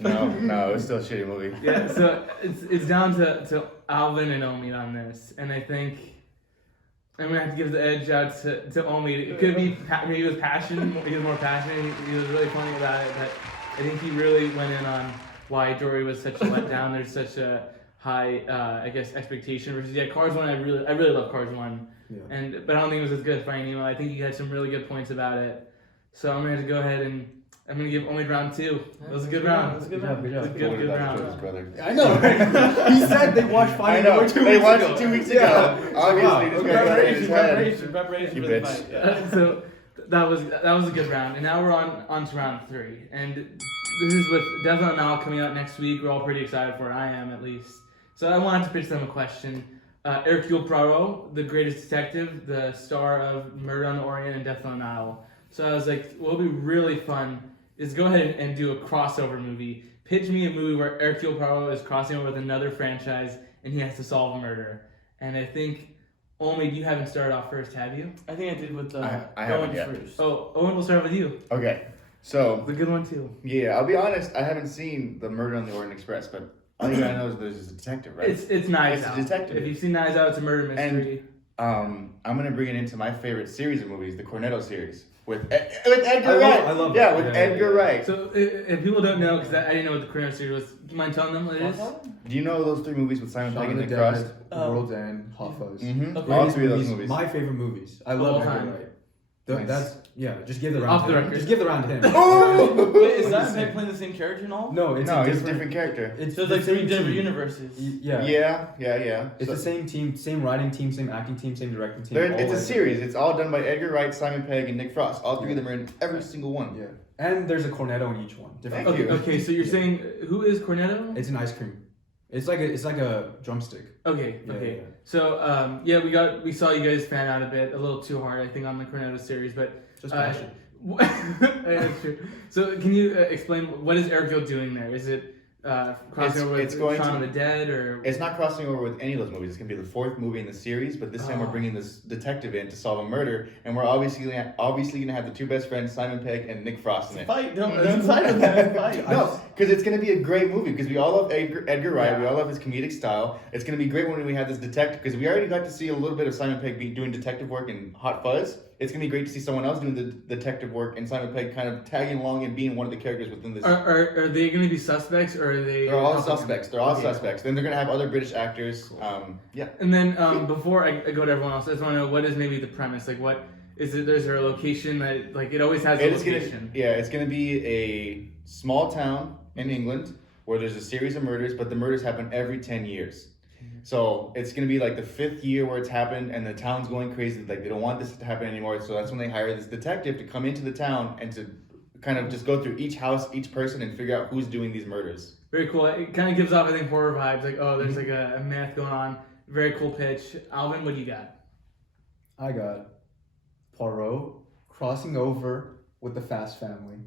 No, it's still a shitty movie. yeah. So it's down to Alvan and Omid on this, and I think I'm gonna have to give the edge out to Omid. It could be maybe he was passionate. He was more passionate. He was really funny about it, but I think he really went in on why Dory was such a letdown. There's such a high, I guess, expectation versus Cars 1. I really love Cars 1. Yeah. But I don't think it was as good as Finding Nemo. I think you had some really good points about it. So I'm gonna have to go ahead and I'm gonna give Omid round 2. It was a good round. It was a good round. Good job. It was a good round. Brother. I know. Right? He said they watched I Finding know. Dory 2 They weeks watched ago. it 2 weeks ago. Yeah. Obviously, this guy got it in his head. Preparation You for the bitch. fight. Yeah. So that was a good round, and now we're on to round 3, and this is with Definitely Now coming out next week. We're all pretty excited for it. I am, at least. So I wanted to pitch them a question. Hercule Poirot, the greatest detective, the star of Murder on the Orient and Death on the Nile. So I was like, what would be really fun is go ahead and do a crossover movie. Pitch me a movie where Hercule Poirot is crossing over with another franchise and he has to solve a murder. And I think, Omid, you haven't started off first, have you? I think I did with I haven't Owen yet. first. Oh, Owen, we'll start with you. Okay, so It's a good one, too. yeah, I'll be honest. I haven't seen the Murder on the Orient Express, but all you gotta know is there's a detective, right? It's Knives It's a Out. detective. If you've seen Knives Out, it's a murder mystery. I'm gonna bring it into my favorite series of movies, the Cornetto series. with Edgar Wright. I love yeah, that. with Yeah, Edgar yeah. Wright. So if people don't know, because I didn't know what the Cornetto series was, do you mind telling them what it is? Do you know those 3 movies with Simon Shaun Pegg of and the Nick Frost? Dead, World's End, Hot Fuzz. Mm-hmm. Okay. All Greatest 3 of those movies. My favorite movies. I Of love all Edgar time. Wright. Nice. That's just give the round Off to the him. record. Just give the round to him. Wait, is Simon Pegg playing the same character and all? No, it's no, a he's a different. different character. It's So it's the like 3 same different team. universes. Yeah. It's So- the same team, same writing team, same acting team, same directing team. It's all a like- series. It's all done by Edgar Wright, Simon Pegg, and Nick Frost. All 3 of them are in every single one. Yeah, and there's a cornetto in each one. Different. Thank Okay, you. okay, so you're saying who is Cornetto? It's an ice cream. It's like a drumstick. Okay, Yeah, okay. yeah. So we saw you guys fan out a bit, a little too hard, I think, on the Cornetto series, but Just Uh, passion. that's true. So can you explain what is Hercule doing there? Is it crossing over it's with going Shaun to- of the Dead or? It's not crossing over with any of those movies. It's gonna be the 4th movie in the series, but this time we're Oh. bringing this detective in to solve a murder, and we're obviously gonna have the 2 best friends, Simon Pegg and Nick Frost, in it. Fight! Don't side with that. Fight! No, because it's gonna be a great movie. Because we all love Edgar Wright. Yeah. We all love his comedic style. It's gonna be great when we have this detective. Because we already got to see a little bit of Simon Pegg doing detective work in Hot Fuzz. It's gonna be great to see someone else doing the detective work and Simon Pegg kind of tagging along and being one of the characters within this. Are they going to be suspects or are they? They're all suspects. They're all Okay. suspects. Then they're gonna have other British actors. Yeah. And then before I go to everyone else, I just want to know what is maybe the premise? Like, what is it? Is there a location that like it always has a It's gonna, location? it's gonna be a small town in England where there's a series of murders, but the murders happen every 10 years. So it's gonna be like the 5th year where it's happened, and the town's going crazy. Like they don't want this to happen anymore. So that's when they hire this detective to come into the town and to kind of just go through each house, each person, and figure out who's doing these murders. Very cool. It kind of gives off, I think, horror vibes. Like, oh, there's like a myth going on. Very cool pitch. Alvin, what do you got? I got Poirot crossing over with the Fast Family.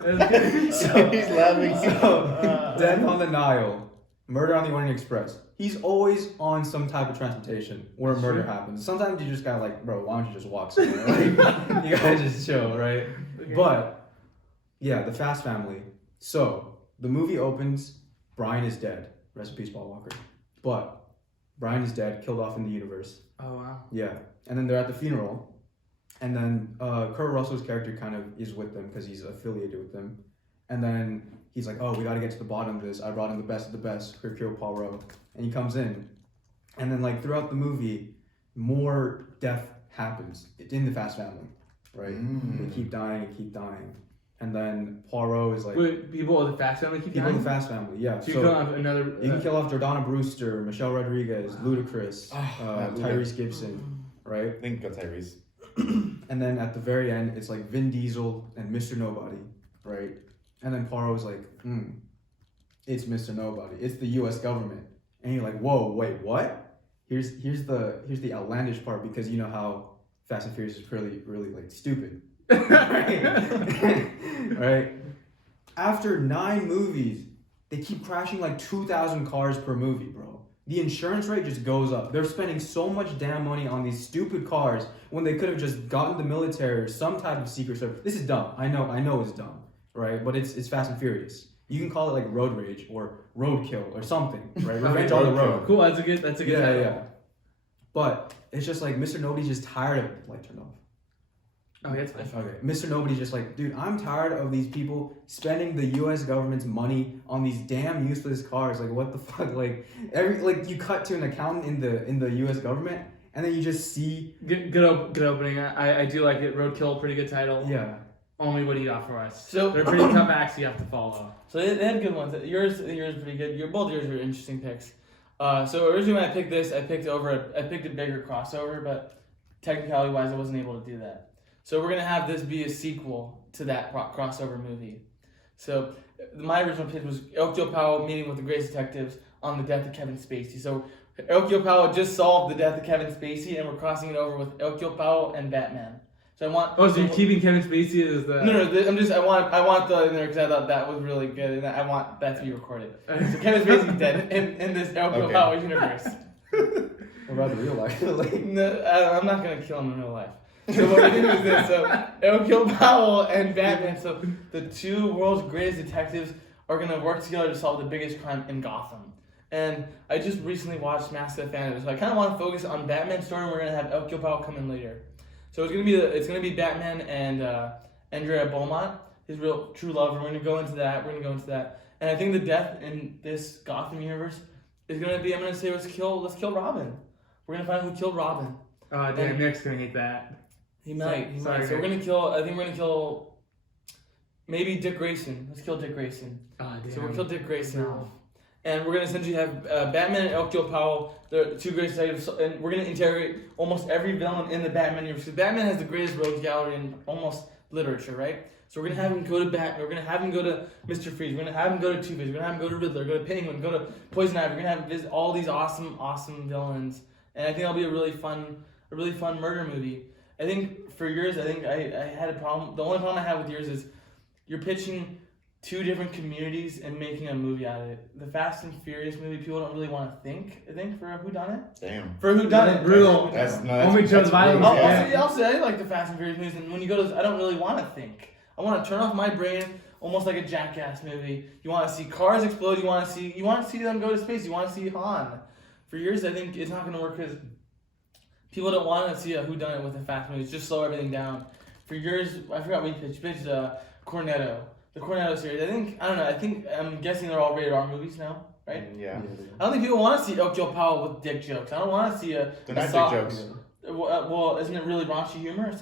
He's laughing. Death on the Nile, Murder on the Orient Express. He's always on some type of transportation where a murder happens. Sometimes you just gotta like, bro, why don't you just walk somewhere? Like, you gotta just chill, right? Okay. But yeah, the Fast Family. So the movie opens. Brian is dead. Rest in peace, Paul Walker. But Brian is dead, killed off in the universe. Oh wow. Yeah, and then they're at the funeral, and then Kurt Russell's character kind of is with them because he's affiliated with them, and then he's like, "Oh, we got to get to the bottom of this. I brought in the best of the best, Hercule Poirot," and he comes in, and then like throughout the movie, more death happens in the Fast Family, right? They keep dying and keep dying, and then Poirot is like, Wait, people of the Fast Family keep people in dying? the Fast Family, yeah. So you kill off another. You can kill off Jordana Brewster, Michelle Rodriguez, Ludacris, Luda. Tyrese Gibson, right? I think go Tyrese. And then at the very end, it's like Vin Diesel and Mr. Nobody, right? And then Poirot's like, it's Mr. Nobody. It's the U.S. government. And you're like, whoa, wait, what? Here's the outlandish part, because you know how Fast and Furious is really like stupid, right? After 9 movies, they keep crashing like 2,000 cars per movie, bro. The insurance rate just goes up. They're spending so much damn money on these stupid cars when they could have just gotten the military or some type of secret service. This is dumb. I know it's dumb, right? But it's Fast and Furious. You can call it like road rage or roadkill or something, right? Revenge on the road. Cool. That's a good. That's a good. title. Yeah. But it's just like Mr. Nobody's just tired of it. Light turned off. Oh, that's fine. Okay, Mr. Nobody's just like, dude, I'm tired of these people spending the U.S. government's money on these damn useless cars. Like, what the fuck? Like, you cut to an accountant in the U.S. government, and then you just see. Good opening. I do like it. Roadkill, pretty good title. Yeah. Only what do you got for us? So- they're pretty tough acts you have to follow. So they had good ones. Yours pretty good. Both yours were interesting picks. So originally when I picked this, I picked a bigger crossover, but technicality wise, I wasn't able to do that. So we're gonna have this be a sequel to that crossover movie. So my original pitch was Hercule Poirot meeting with the greatest detectives on the death of Kevin Spacey. So Hercule Poirot just solved the death of Kevin Spacey, and we're crossing it over with Hercule Poirot and Batman. So I want. Oh, so you're keeping Kevin Spacey as the. No. I want the in there because I thought that was really good, and I want that to be recorded. So Kevin Spacey's dead in this Hercule Poirot universe. What about the real life? Like, No, I'm not gonna kill him in real life. So what we do is this: so Hercule Poirot and Batman. So the 2 world's greatest detectives are gonna work together to solve the biggest crime in Gotham. And I just recently watched Mask of the Phantom, so I kind of want to focus on Batman's story. And we're gonna have Hercule come in later. So it's gonna be Batman and Andrea Beaumont, his real true love. We're gonna go into that. And I think the death in this Gotham universe is gonna be, I'm gonna say, let's kill Robin. We're gonna find who killed Robin. Oh, damn, Nick's gonna hate that. He might. Sorry, So we're gonna kill. I think we're gonna kill. Maybe Dick Grayson. Let's kill Dick Grayson. Oh, damn. So we'll kill Dick Grayson. No. And we're gonna essentially have Batman and Hercule Poirot, the two greatest detectives, and we're gonna interrogate almost every villain in the Batman universe. Because Batman has the greatest rogues gallery in almost literature, right? So we're gonna have him go to Batman. We're gonna have him go to Mr. Freeze. We're gonna have him go to Two-Face. We're gonna have him go to Riddler. Go to Penguin. Go to Poison Ivy. We're gonna have him visit all these awesome villains. And I think that'll be a really fun murder movie. I think for yours, I had a problem. The only problem I have with yours is you're pitching two different communities and making a movie out of it. The Fast and Furious movie, people don't really want to think. I think for whodunit. Damn. For whodunit, Brutal. brutal. Chose violence. I'll say I like the Fast and Furious movies, and when you go to, I don't really want to think. I want to turn off my brain, almost like a Jackass movie. You want to see cars explode. You want to see them go to space. You want to see Han. For yours, I think it's not going to work because people don't want to see a whodunit with the Fast movies. Just slow everything down. For yours, I forgot what you pitched. You pitched Cornetto. The Cornetto series. I'm guessing they're all rated R movies now, right? Yeah. I don't think people want to see Hercule Poirot with dick jokes. I don't want to see They're not dick jokes. Well, isn't it really raunchy humor? It's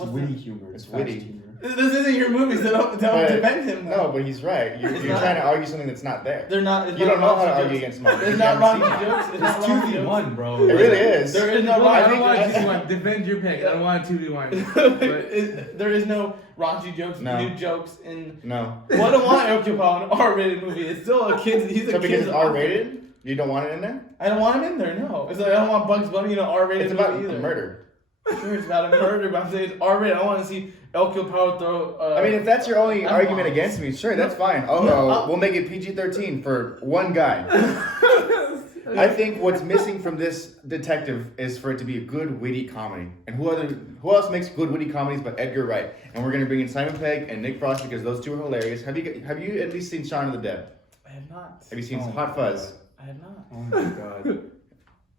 witty humor. It's witty. Humor. This isn't your movies. They don't defend him. No, but he's right. You're trying to argue something that's not there. They're not. You don't know how to argue against mine. It's not raunchy jokes. It's not raunchy 2v1, bro. It really is. There is no I raunchy don't want a jokes. 2v1. Defend your pick. I don't want a 2v1. There is no raunchy jokes, No. nude jokes in. No. Well, I don't want Hercule Poirot in an R-rated movie. It's still a kid. He's a So kid. because it's R-rated, you don't want it in there? I don't want him in there. No, it's like I don't want Bugs Bunny in an R-rated It's movie about either. murder. Sure, it's about a murder, but I'm saying it's R-rated. I want to see Hercule Poirot throw. I mean, if that's your only I'm argument lost. against me, sure, that's fine. We'll make it PG-13 for one guy. I think what's missing from this detective is for it to be a good, witty comedy. And who else makes good, witty comedies but Edgar Wright? And we're gonna bring in Simon Pegg and Nick Frost because those two are hilarious. Have you at least seen Shaun of the Dead? I have not. Have you seen Oh Hot my Fuzz? I have not. Oh my god.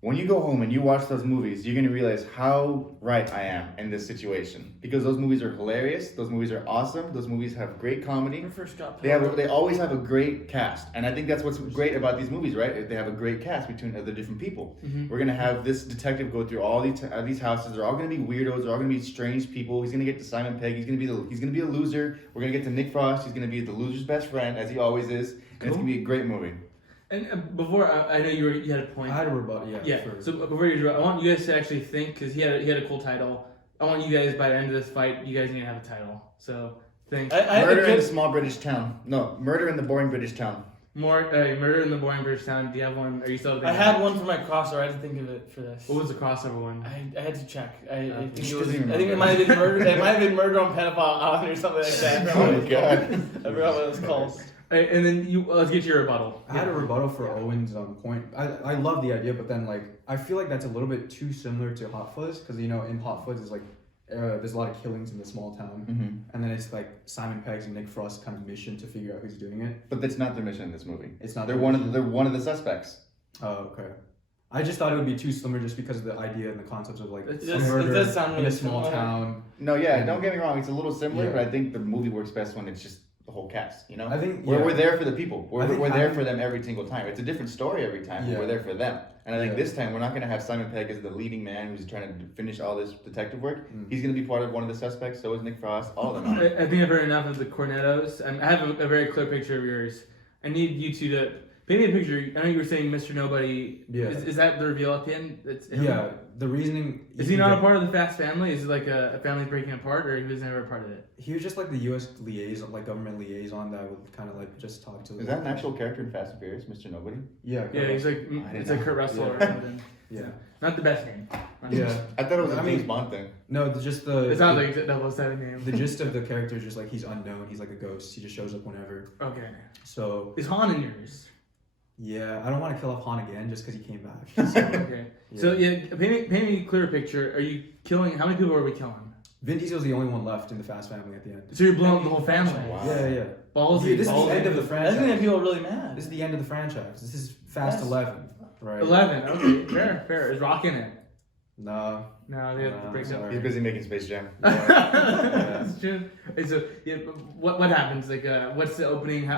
When you go home and you watch those movies, you're gonna realize how right I am in this situation. Because those movies are hilarious, those movies are awesome, those movies have great comedy. They always have a great cast. And I think that's what's great about these movies, right? They have a great cast between the different people. Mm-hmm. We're gonna have this detective go through all these houses. They're all gonna be weirdos, they're all gonna be strange people. He's gonna get to Simon Pegg, he's gonna be a loser. We're gonna get to Nick Frost, he's gonna be the loser's best friend, as he always is. And it's gonna be a great movie. And before, I know you had a point. I had a rebuttal, yeah. Yeah. So before you, I want you guys to actually think because he had a cool title. I want you guys by the end of this fight, you guys need to have a title. So think. Murder in the small British town. No, murder in the boring British town. Murder in the boring British town. Do you have one? Are you still? I had one for my crossover. I had to think of it for this. What was the crossover one? I had to check. I think She it was. doesn't even I think it might have been murder. It might have been Murder on Pedophile Island or something like that. Oh my god. I forgot what it was called. And then let's get your rebuttal. I had a rebuttal for Owen's point. I love the idea, but then I feel like that's a little bit too similar to Hot Fuzz because in Hot Fuzz it's there's a lot of killings in the small town, and then it's like Simon Pegg's and Nick Frost's kind of mission to figure out who's doing it. But that's not their mission in this movie. It's not. They're one of the suspects. Oh, okay. I just thought it would be too similar just because of the idea and the concepts of It a does murder sound in really a small similar. town. No, yeah, don't get me wrong. It's a little similar, Yeah. but I think the movie works best when it's just the whole cast. I think We're there for the people. I think We're there having- for them every single time. It's a different story every time, but Yeah. we're there for them. And I think Yeah. this time we're not going to have Simon Pegg as the leading man who's trying to finish all this detective work. Mm. He's going to be part of one of the suspects. So is Nick Frost. All of them. are. I think I've heard enough of the Cornettos. I have a very clear picture of yours. I need you two to paint me a picture. I know you were saying Mr. Nobody. Yeah. Is that the reveal at the end? It's him? Yeah, the reasoning. Is he not a part of the Fast family? Is it like a family breaking apart, or he was never a part of it? He was just like the U.S. liaison, government liaison that would kind of just talk to. Is that an actual character in Fast and Furious, Mr. Nobody? Yeah. Yeah, he's like I it's didn't like Kurt Russell Yeah. or something. Yeah. Not the best name. Yeah. I thought it was a I mean- James Bond thing. No, just the. It sounds like a 007 name. The gist of the character is just he's unknown. He's like a ghost. He just shows up whenever. Okay. So Is Han in yours? yeah, I don't want to kill off Han again just because he came back. So, Okay. So paint me a clear picture. Are you killing? How many people are we killing? Vin Diesel's the only one left in the Fast family at the end. So you're blowing up the whole family. Wow. Yeah. Ballsy. Yeah, this is the ballsy. end of the That's franchise. gonna get people really mad. This is the end of the franchise. This is Fast Yes. 11, right? 11. Okay, fair. Is Rock in it? No. No, they have to No, break up. sorry. He's busy making Space Jam. That's true. It's what happens? Like, what's the opening?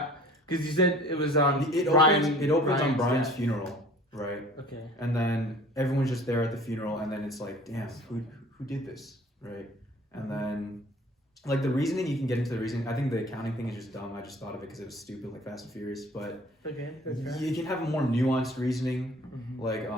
Because you said it was on It Brian. opens on Brian's death. funeral, right? Okay. And then everyone's just there at the funeral, and then it's like, damn, who did this, right? And then, like, the reasoning, you can get into the reasoning. I think the accounting thing is just dumb. I just thought of it because it was stupid, like Fast and Furious. But Okay. That's fair. you can have a more nuanced reasoning, Mhm. like,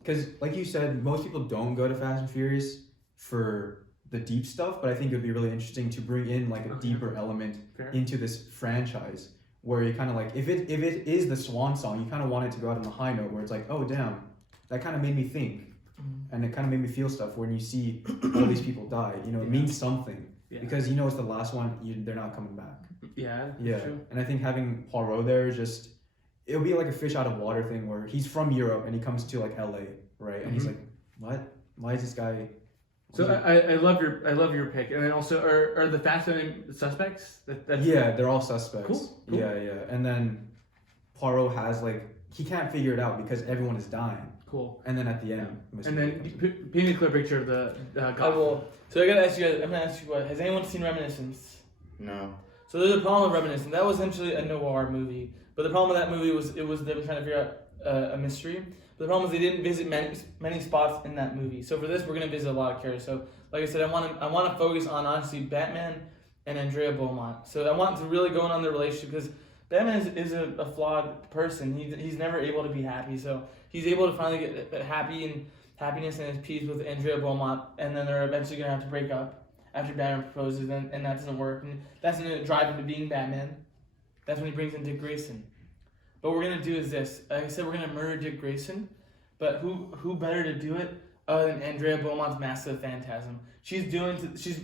because like you said, most people don't go to Fast and Furious for the deep stuff. But I think it would be really interesting to bring in like a Okay. deeper element Fair. into this franchise, where you kind of like, if it is the swan song, you kind of want it to go out on the high note, where it's like, oh damn, that kind of made me think, Mhm. and it kind of made me feel stuff when you see all these people die. You know, it Yeah. means something. Yeah. Because you know it's the last one, they're not coming back. Yeah. That's Yeah, True. and I think having Poirot there is just, it'll be like a fish out of water thing where he's from Europe and he comes to like LA, right? And he's Mhm. like, what? Why is this guy? So I love your pick, and then also are the Fast and suspects? That's Yeah, they're all suspects. Cool. Yeah, and then Poirot has like, he can't figure it out because everyone is dying. Cool. And then at the end, Mr. And then comes in. paint me a clear picture of the I will. So I gotta ask you guys. I'm gonna ask you what. Has anyone seen Reminiscence? No. So there's a problem with Reminiscence. That was essentially a noir movie, but the problem with that movie was them trying to figure out a mystery. But the problem is they didn't visit many spots in that movie. So for this, we're gonna visit a lot of characters. So like I said, I want to focus on honestly Batman and Andrea Beaumont. So I want to really go in on their relationship because Batman is a flawed person. He's never able to be happy. So he's able to finally get happiness and his peace with Andrea Beaumont, and then they're eventually gonna have to break up after Batman proposes, and that doesn't work. And that's gonna drive him to being Batman. That's when he brings in Dick Grayson. But what we're gonna do is this. Like I said, we're gonna murder Dick Grayson. But who better to do it other than Andrea Beaumont's massive phantasm? She's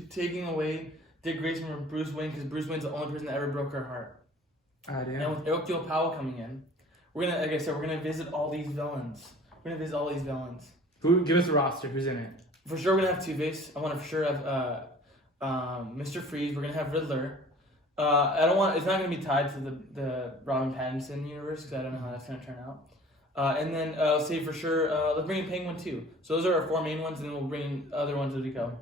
taking away Dick Grayson from Bruce Wayne because Bruce Wayne's the only person that ever broke her heart. damn. And with Hercule Powell coming in, we're gonna visit all these villains. Who? Give us a roster. Who's in it? For sure, we're gonna have Two-Face. I want to for sure have Mr. Freeze. We're gonna have Riddler. It's not gonna be tied to the Robin Pattinson universe because I don't know how that's gonna turn out. And then I'll say for sure, let's bring in Penguin too. So those are our four main ones, and then we'll bring in other ones as we go.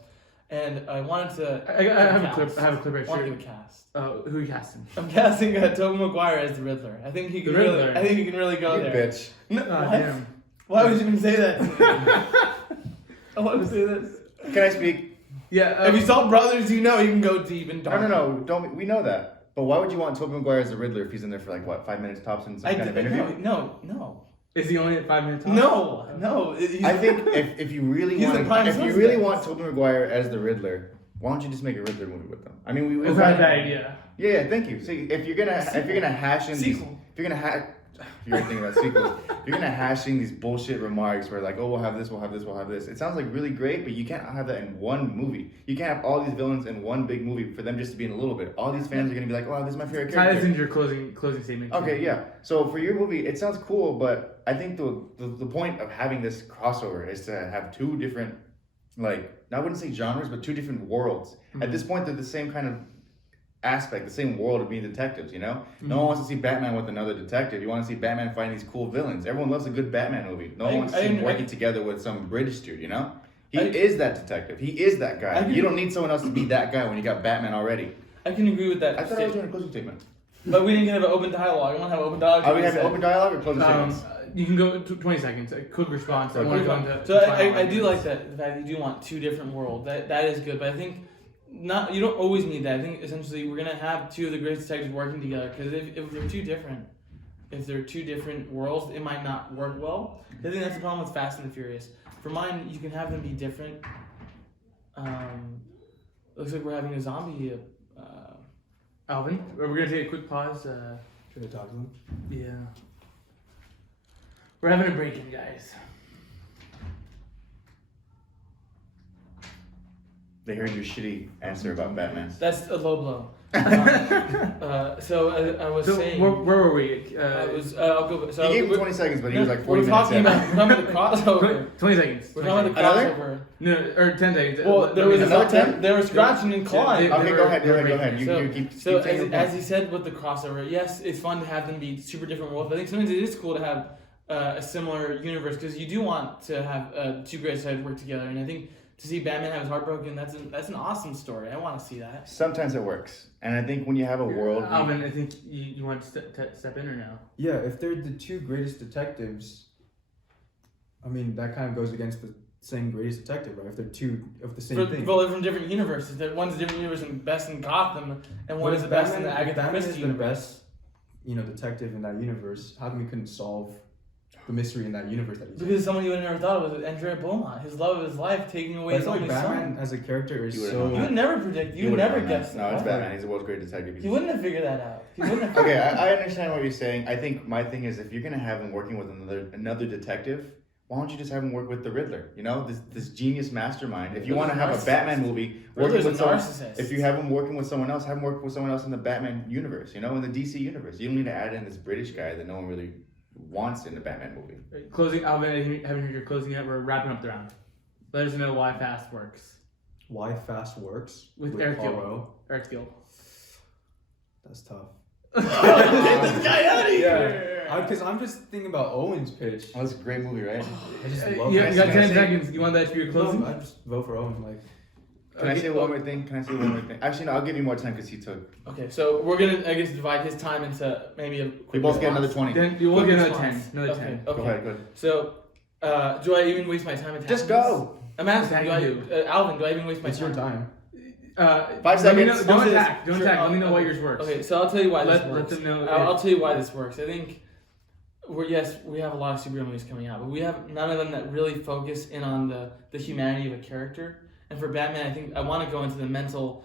And I wanted to. I have a clip. I have a clip right I want to here. give a cast. Who are you casting? I'm casting Tobey Maguire as the Riddler. I think he can The really. Riddler? I think he can really go You there. bitch. No, Oh, what? damn. Why would you even say that? I want to say this. Can I speak? Yeah. If you saw Brothers, you know you can go deep and dark. No. Don't. We know that. But why would you want Tobey Maguire as the Riddler if he's in there for like what, 5 minutes tops in some kind of interview? No. Is he only at 5 minutes? off? No. I think if you really He's the want prime if you really suspect. want Tobey Maguire as the Riddler, why don't you just make a Riddler movie with them? I mean, we It's not a bad idea. Yeah, thank you. See, if you're gonna hash in these, Sequel. if you're gonna hash, you're thinking about sequels. If you're gonna hash in these bullshit remarks where like, oh, we'll have this. It sounds like really great, but you can't have that in one movie. You can't have all these villains in one big movie for them just to be in a little bit. All these fans are gonna be like, oh, this is my favorite Tie this character. into your closing statement. Okay, yeah. So for your movie, it sounds cool, but I think the point of having this crossover is to have two different, like, I wouldn't say genres, but two different worlds. Mm-hmm. At this point, they're the same kind of aspect, the same world of being detectives, you know? No one wants to see Batman with another detective. You want to see Batman fighting these cool villains. Everyone loves a good Batman movie. No one wants to see him working together with some British dude, you know? He is that detective. He is that guy. You don't need someone else to be that guy when you got Batman already. I can agree with that. I thought I was doing a closing statement. But we didn't have an open dialogue. I want to have open dialogue. Are we having open dialogue or closing statements? You can go 20 seconds. A quick response. I Okay. want to go into. So final I do arguments. like that. The fact that you do want two different worlds. That is good. But I think you don't always need that. I think essentially we're gonna have two of the great detectives working together because if they're two different worlds, it might not work well. I think that's the problem with Fast and the Furious. For mine, you can have them be different. Looks like we're having a zombie. Alvin, we're gonna take a quick pause. Should I talk to them? Yeah. We're having a break-in, guys. They heard your shitty answer about Batman. That's a low blow. So I was So saying. where were we? I'll go. So He gave him 20 seconds, but he was like 40 we're minutes talking in. about the crossover. 20 seconds. We're talking about the Another? crossover. No, or 10 seconds. Well, there was Another 10? They were scratching and clawing. Yeah, Okay, go ahead. You keep So saying your as point. he said with the crossover, yes, it's fun to have them be super different worlds. But I think sometimes it is cool to have a similar universe because you do want to have two great sides work together. And I think to see Batman have his heart broken, that's an awesome story. I want to see that. Sometimes it works, and I think when you have a world, Alvin, I think you want to step in or no? Yeah, if they're the two greatest detectives, I mean that kind of goes against the saying greatest detective, right? If they're two of the same thing. Well, they're from different universes. One's a different universe and best in Gotham, and one is the best in the Agatha Batman Christie is the universe. best, detective in that universe. How come we couldn't solve the mystery in that universe that he's in? Because someone you would have never thought of was Andrea Beaumont, his love of his life, taking away But I his feel like only Batman son. as a character is You would've so. known You would never predict. You would would've never known guess. that. No, it's Batman. He's the world's greatest detective. You wouldn't have figured that out. You wouldn't have. Okay, I understand what you're saying. I think my thing is if you're gonna have him working with another detective, why don't you just have him work with the Riddler? You know, this genius mastermind. If you want to have a Batman movie working Riddler's with a someone, narcissist. if you have him working with someone else, have him work with someone else in the Batman universe. You know, in the DC universe. You don't need to add in this British guy that no one really wants in the Batman movie. Closing, Alvin, I haven't heard your closing yet. We're wrapping up the round. Let us know why fast works. Why fast works With Poirot. Hercule. That's tough. Get this guy out of here! Because I'm just thinking about Owen's pitch. Oh, that's a great movie, right? I just love You it. got Can I 10 say- seconds. You want that to be your closing? No, I just vote for Owen. Like, Can I say one more thing? Actually, no, I'll give you more time because he took. Okay, so we're gonna, I guess, divide his time into maybe a We quick both get response. another 20. Then you will Quick get another response. 10. Another Okay, 10. okay. Go ahead, go ahead. So, do I even waste my time attacking Just this? go. I'm asking, Attacking Alvin, do I even waste my it's time? your time. 5 let me know- seconds. Don't I'll say attack. this. Don't Sure, attack. Let me know okay. why yours works. Okay, so I'll tell you why this Let works. them know. I'll tell you why this works. I think we have a lot of superhero movies coming out, but we have none of them that really focus in on the humanity of a character. And for Batman, I think I want to go into the mental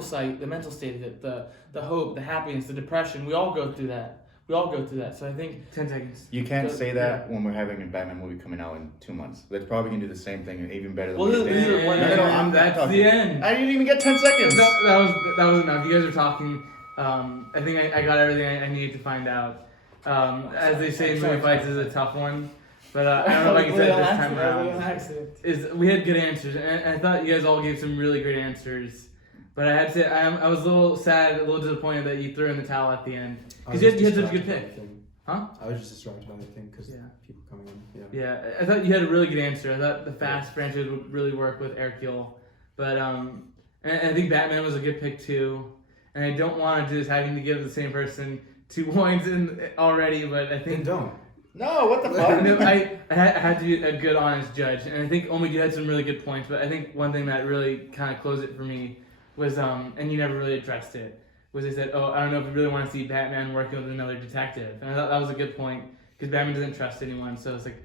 state of it, the hope, the happiness, the depression. We all go through that. So I think 10 seconds. You can't So- say that when we're having a Batman movie coming out in 2 months. They're probably gonna do the same thing and even better than Well, what they these did. are one- No, I'm that's talking. the end. I didn't even get 10 seconds. That was enough. You guys are talking. I think I got everything I needed to find out. As they say in movie fights, is a tough one. But I don't know if I can say it this time around. Is we had good answers, and I thought you guys all gave some really great answers. But I had to say I was a little sad, a little disappointed that you threw in the towel at the end because you had such a good pick. Huh? I was just distracted by the thing because Yeah. people coming in. Yeah. Yeah, I thought you had a really good answer. I thought the Fast franchise would really work with Hercule, but and I think Batman was a good pick too. And I don't want to just having to give the same person 2 points in already, but I Then think don't. No, what the fuck? no, I had to be a good, honest judge, and I think Omid, you had some really good points. But I think one thing that really kind of closed it for me was and you never really addressed it. Was they said, oh, I don't know if we really want to see Batman working with another detective. And I thought that was a good point, because Batman doesn't trust anyone, so it's like,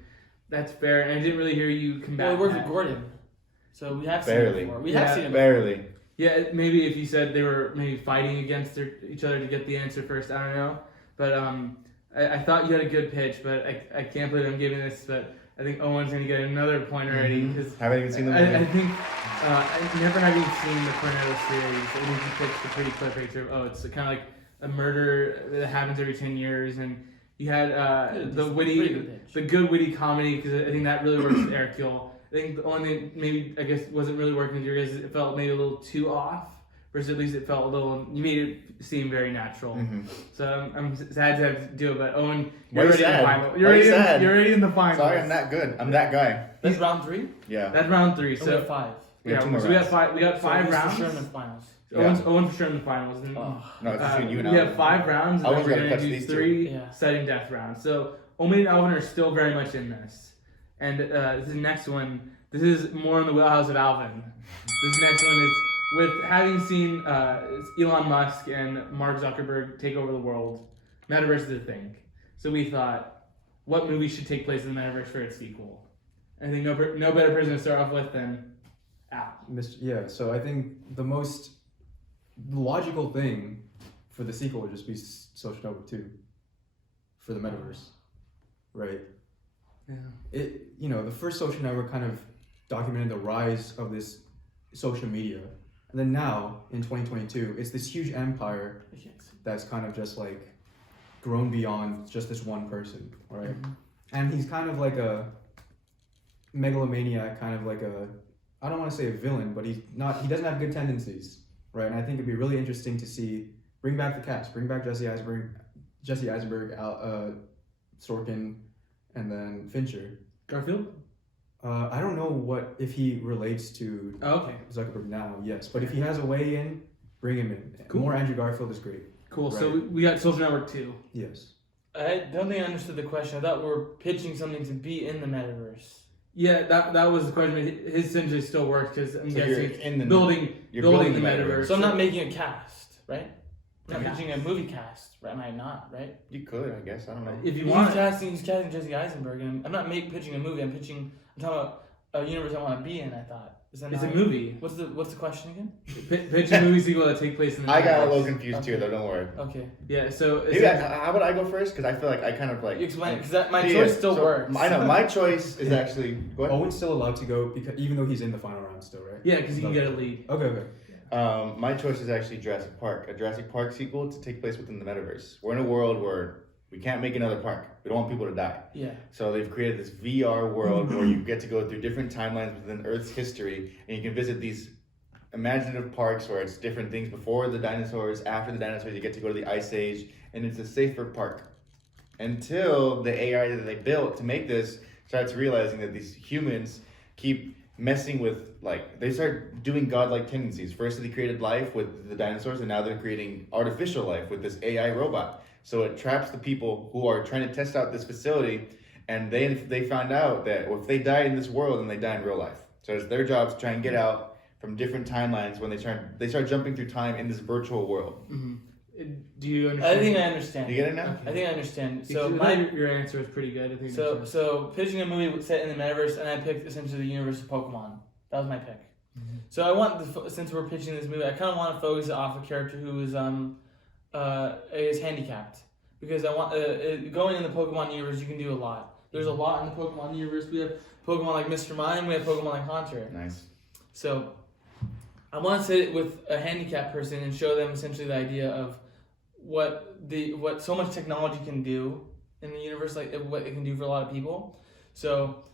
that's fair. And I didn't really hear you combat Well, he worked that. with Gordon, so we have Barely. seen it before. We Yeah, have seen it. Barely. Yeah, maybe if you said they were maybe fighting against each other to get the answer first, I don't know. But I thought you had a good pitch, but I can't believe I'm giving this, but I think Owen's going to get another point already, because Haven't even seen the I movie. think never having seen the Cornetto series, I think you pitched a pretty clear picture of, oh, it's kind of like a murder that happens every 10 years, and you had the good witty comedy, because I think that really works with Hercule. I think the only thing maybe, I guess, wasn't really working with your guys is it felt maybe a little too off, versus at least it felt a little, you made it seem very natural. Mhm. So I'm sad to have to do it, but Owen, Why you're you already in the sad? final. Why you sad? You're already in the final. Sorry, I'm that good. I'm that guy. That's round 3. Yeah. That's round 3. We So have 5. We have yeah, 2 more so we got rounds. five. We got 5 so rounds. For sure in the finals. Yeah. Owen for sure in the finals. And, No, it's between you and we Alvan. have 5 rounds, and then Alvan's we're gotta gonna catch do these two. 3 Yeah. sudden death rounds. So Omid and Alvan are still very much in this. And this is the next one. This is more in the wheelhouse of Alvan. This next one is with having seen Elon Musk and Mark Zuckerberg take over the world. Metaverse is a thing. So we thought, what movie should take place in the Metaverse for its sequel? I think no better person to start off with than Al. Yeah, so I think the logical thing for the sequel would just be Social Network 2 for the Metaverse, right? Yeah. The first Social Network kind of documented the rise of this social media, and then now in 2022, it's this huge empire that's kind of just like grown beyond just this one person, right? Mm-hmm. And he's kind of like a megalomaniac, kind of like a I don't want to say a villain, but he doesn't have good tendencies, right? And I think it'd be really interesting to see, bring back the cast, bring back Jesse Eisenberg, Sorkin, and then Fincher. Garfield? I don't know if he relates to Okay. Zuckerberg now, yes. But if he has a way in, bring him in. Cool. More Andrew Garfield is great. Cool. Right. So we got Social Network 2. Yes. I don't think I understood the question. I thought we're pitching something to be in the metaverse. Yeah, that was the question. His essentially still works because I'm So you're guessing in the building you're building building the the metaverse. So I'm not making a cast, right? I'm not Yeah. pitching a movie cast, right? Am I not, right? You could, I guess. I don't know. If you He's want. casting Jesse Eisenberg, and I'm not pitching a movie. I'm talking about a universe I want to be in. I thought. Is that It's a not- movie. What's the question again? Pitch a movie sequel that take place in the I got a metaverse. little confused too, Okay. though. Don't worry. Okay, Yeah, so Maybe how about I go first? Because I feel like I kind of like. you explain because my Yeah, choice still so works. I know my choice is actually. Go ahead. Owen's still allowed to go because even though he's in the final round still, right? yeah, because you can get a lead. Okay. My choice is actually Jurassic Park, a Jurassic Park sequel to take place within the metaverse. We're in a world where we can't make another park. We don't want people to die. Yeah. So they've created this VR world where you get to go through different timelines within Earth's history, and you can visit these imaginative parks where it's different things before the dinosaurs, after the dinosaurs. You get to go to the Ice Age, and it's a safer park. Until the AI that they built to make this starts realizing that these humans keep messing with, like, they start doing godlike tendencies. First they created life with the dinosaurs, and now they're creating artificial life with this AI robot. So it traps the people who are trying to test out this facility, and they found out that if they die in this world, then they die in real life. So it's their job to try and get out from different timelines when they start jumping through time in this virtual world. Mm-hmm. Do you understand? I think I understand. You get it now? I think I understand. So So your answer is pretty good. I think. So pitching a movie set in the metaverse, and I picked essentially the universe of Pokemon. That was my pick. So I want since we're pitching this movie, I kind of want to focus it off a character who is handicapped, because I want going in the Pokemon universe. You can do a lot. There's a lot in the Pokemon universe. We have Pokemon like Mr. Mime. We have Pokemon like Haunter. Nice. So I want to sit with a handicapped person and show them essentially the idea of what so much technology can do in the universe, like what it can do for a lot of people. So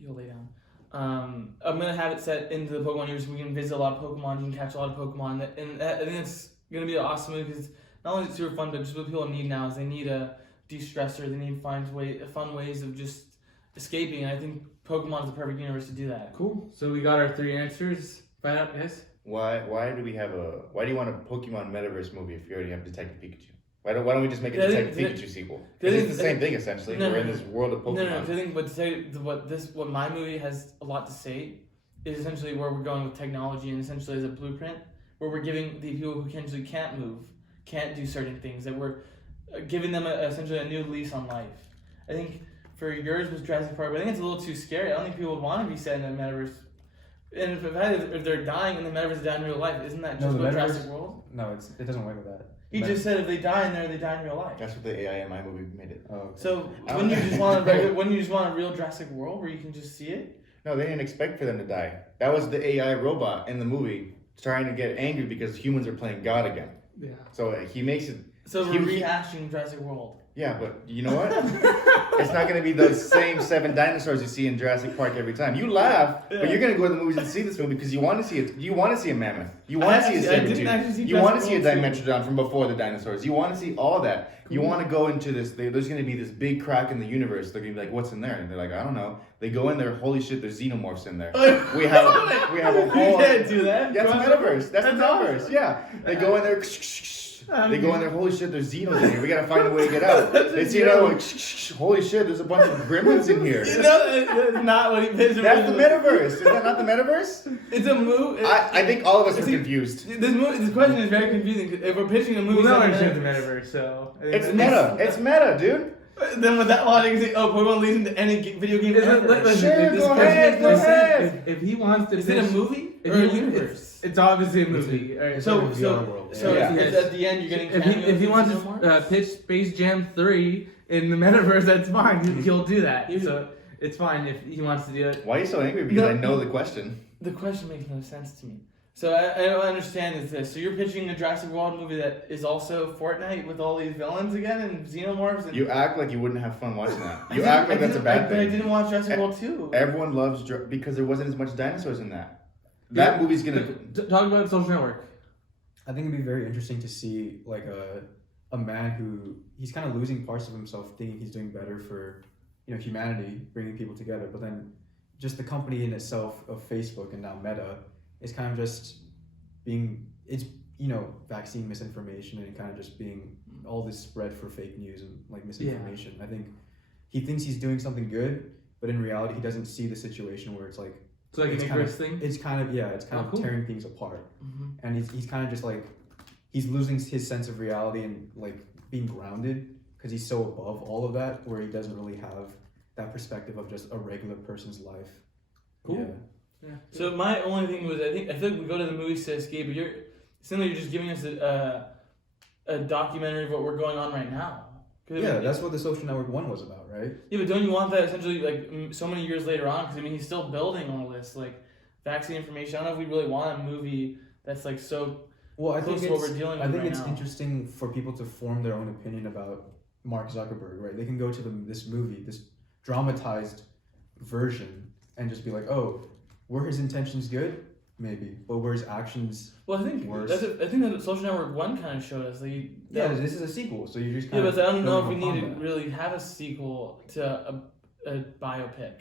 you'll lay down. I'm gonna have it set into the Pokemon universe. We can visit a lot of Pokemon. You can catch a lot of Pokemon, and I think it's gonna be an awesome movie because not only is it super fun, but just what people need now is they need a de-stressor. They need to find fun ways of just escaping. And I think Pokemon is the perfect universe to do that. Cool. So we got our 3 answers. Find out, guys. Why do you want a Pokemon Metaverse movie if you already have Detective Pikachu? Why don't we just make a Yeah, Detective they- Pikachu sequel? they- It's the they- same thing essentially. No, We're in no, this world of Pokemon. No. I think what my movie has a lot to say is essentially where we're going with technology, and essentially as a blueprint where we're giving the people who can't move, can't do certain things, that we're giving them essentially a new lease on life. I think for yours was Jurassic Park, but I think it's a little too scary. I don't think people would want to be set in a metaverse. And if they're dying in the metaverse, dying in real life, isn't that just the what metaverse- Jurassic World? No, it doesn't work with that. You just said if they die in there, they die in real life. That's what the AI in my movie made it. Oh, okay. So wouldn't you just want a real Jurassic World where you can just see it? No, they didn't expect for them to die. That was the AI robot in the movie trying to get angry because humans are playing God again. Yeah. So he makes it. So we're rehashing Jurassic World. Yeah, but you know what? It's not going to be those same 7 dinosaurs you see in Jurassic Park every time. You laugh, but you're going to go to the movies and see this movie because you want to see it. You want to see a mammoth. You want to see a saber-tooth. You want to see a Dimetrodon from before the dinosaurs. You want to see all that. You want to go into this. There's going to be this big crack in the universe. They're going to be like, "What's in there?" And they're like, "I don't know." They go in there. Holy shit! There's xenomorphs in there. We have a whole. You can't do that. That's the metaverse. That's the metaverse. awesome. Yeah. They go in there. They go in there, holy shit, there's Xenos in here. We gotta find a way to get out. They see another one, holy shit, there's a bunch of gremlins in here. That's not what he pictured. That's the metaverse. Is that not the metaverse? It's a movie. I think all of us are confused. This question is very confusing. 'Cause if we're pitching a movie, Well, now I set in understand the metaverse, so. I think It's that's- meta. It's meta, dude. then with that logic, you say, "Oh, Pokemon leads into any video game Listen, ever." listen, Sure, this go question ahead, makes go no sense. ahead. If he wants to Is it a pitch- movie if or a he- universe? It's obviously a movie. Alright, It's So, like a VR world. so Yeah. if at the end you're getting. if he wants to pitch Space Jam 3 in the metaverse, that's fine. He'll do that. So it's fine if he wants to do it. Why are you so angry? Because I know the question. The question makes no sense to me. So I don't understand is this. So you're pitching a Jurassic World movie that is also Fortnite with all these villains again and xenomorphs. And You act like you wouldn't have fun watching that. You act like that's a bad But I thing. didn't watch Jurassic World 2. Everyone loves because there wasn't as much dinosaurs in that. that movie's gonna. Talk about Social Network. I think it'd be very interesting to see like a man who he's kind of losing parts of himself, thinking he's doing better for humanity, bringing people together, but then just the company in itself of Facebook and now Meta is kind of just being vaccine misinformation and kind of just being all this spread for fake news and like misinformation. I think he thinks he's doing something good, but in reality he doesn't see the situation where it's like So like an it's Icarus thing? It's kind of cool. tearing things apart. Mm-hmm. And he's kind of just like, he's losing his sense of reality and like being grounded because he's so above all of that where he doesn't really have that perspective of just a regular person's life. Cool. Yeah. So my only thing was I feel like we go to the movies to escape, but it seems like you're just giving us a documentary of what we're going on right now. Yeah, that's what the Social Network 1 was about, right? Yeah, but don't you want that essentially like so many years later on? Because I mean, he's still building all this like vaccine information. I don't know if we really want a movie that's like so well, close to what we're dealing with. I think right it's now. interesting for people to form their own opinion about Mark Zuckerberg, right? They can go to this movie, this dramatized version, and just be like, oh, were his intentions good? Maybe, but were his actions? Well, I think worse? I think that Social Network 1 kind of showed us. Like, This is a sequel, so you're just yeah, kind but I don't know if we building need upon to that. really have a sequel to a biopic.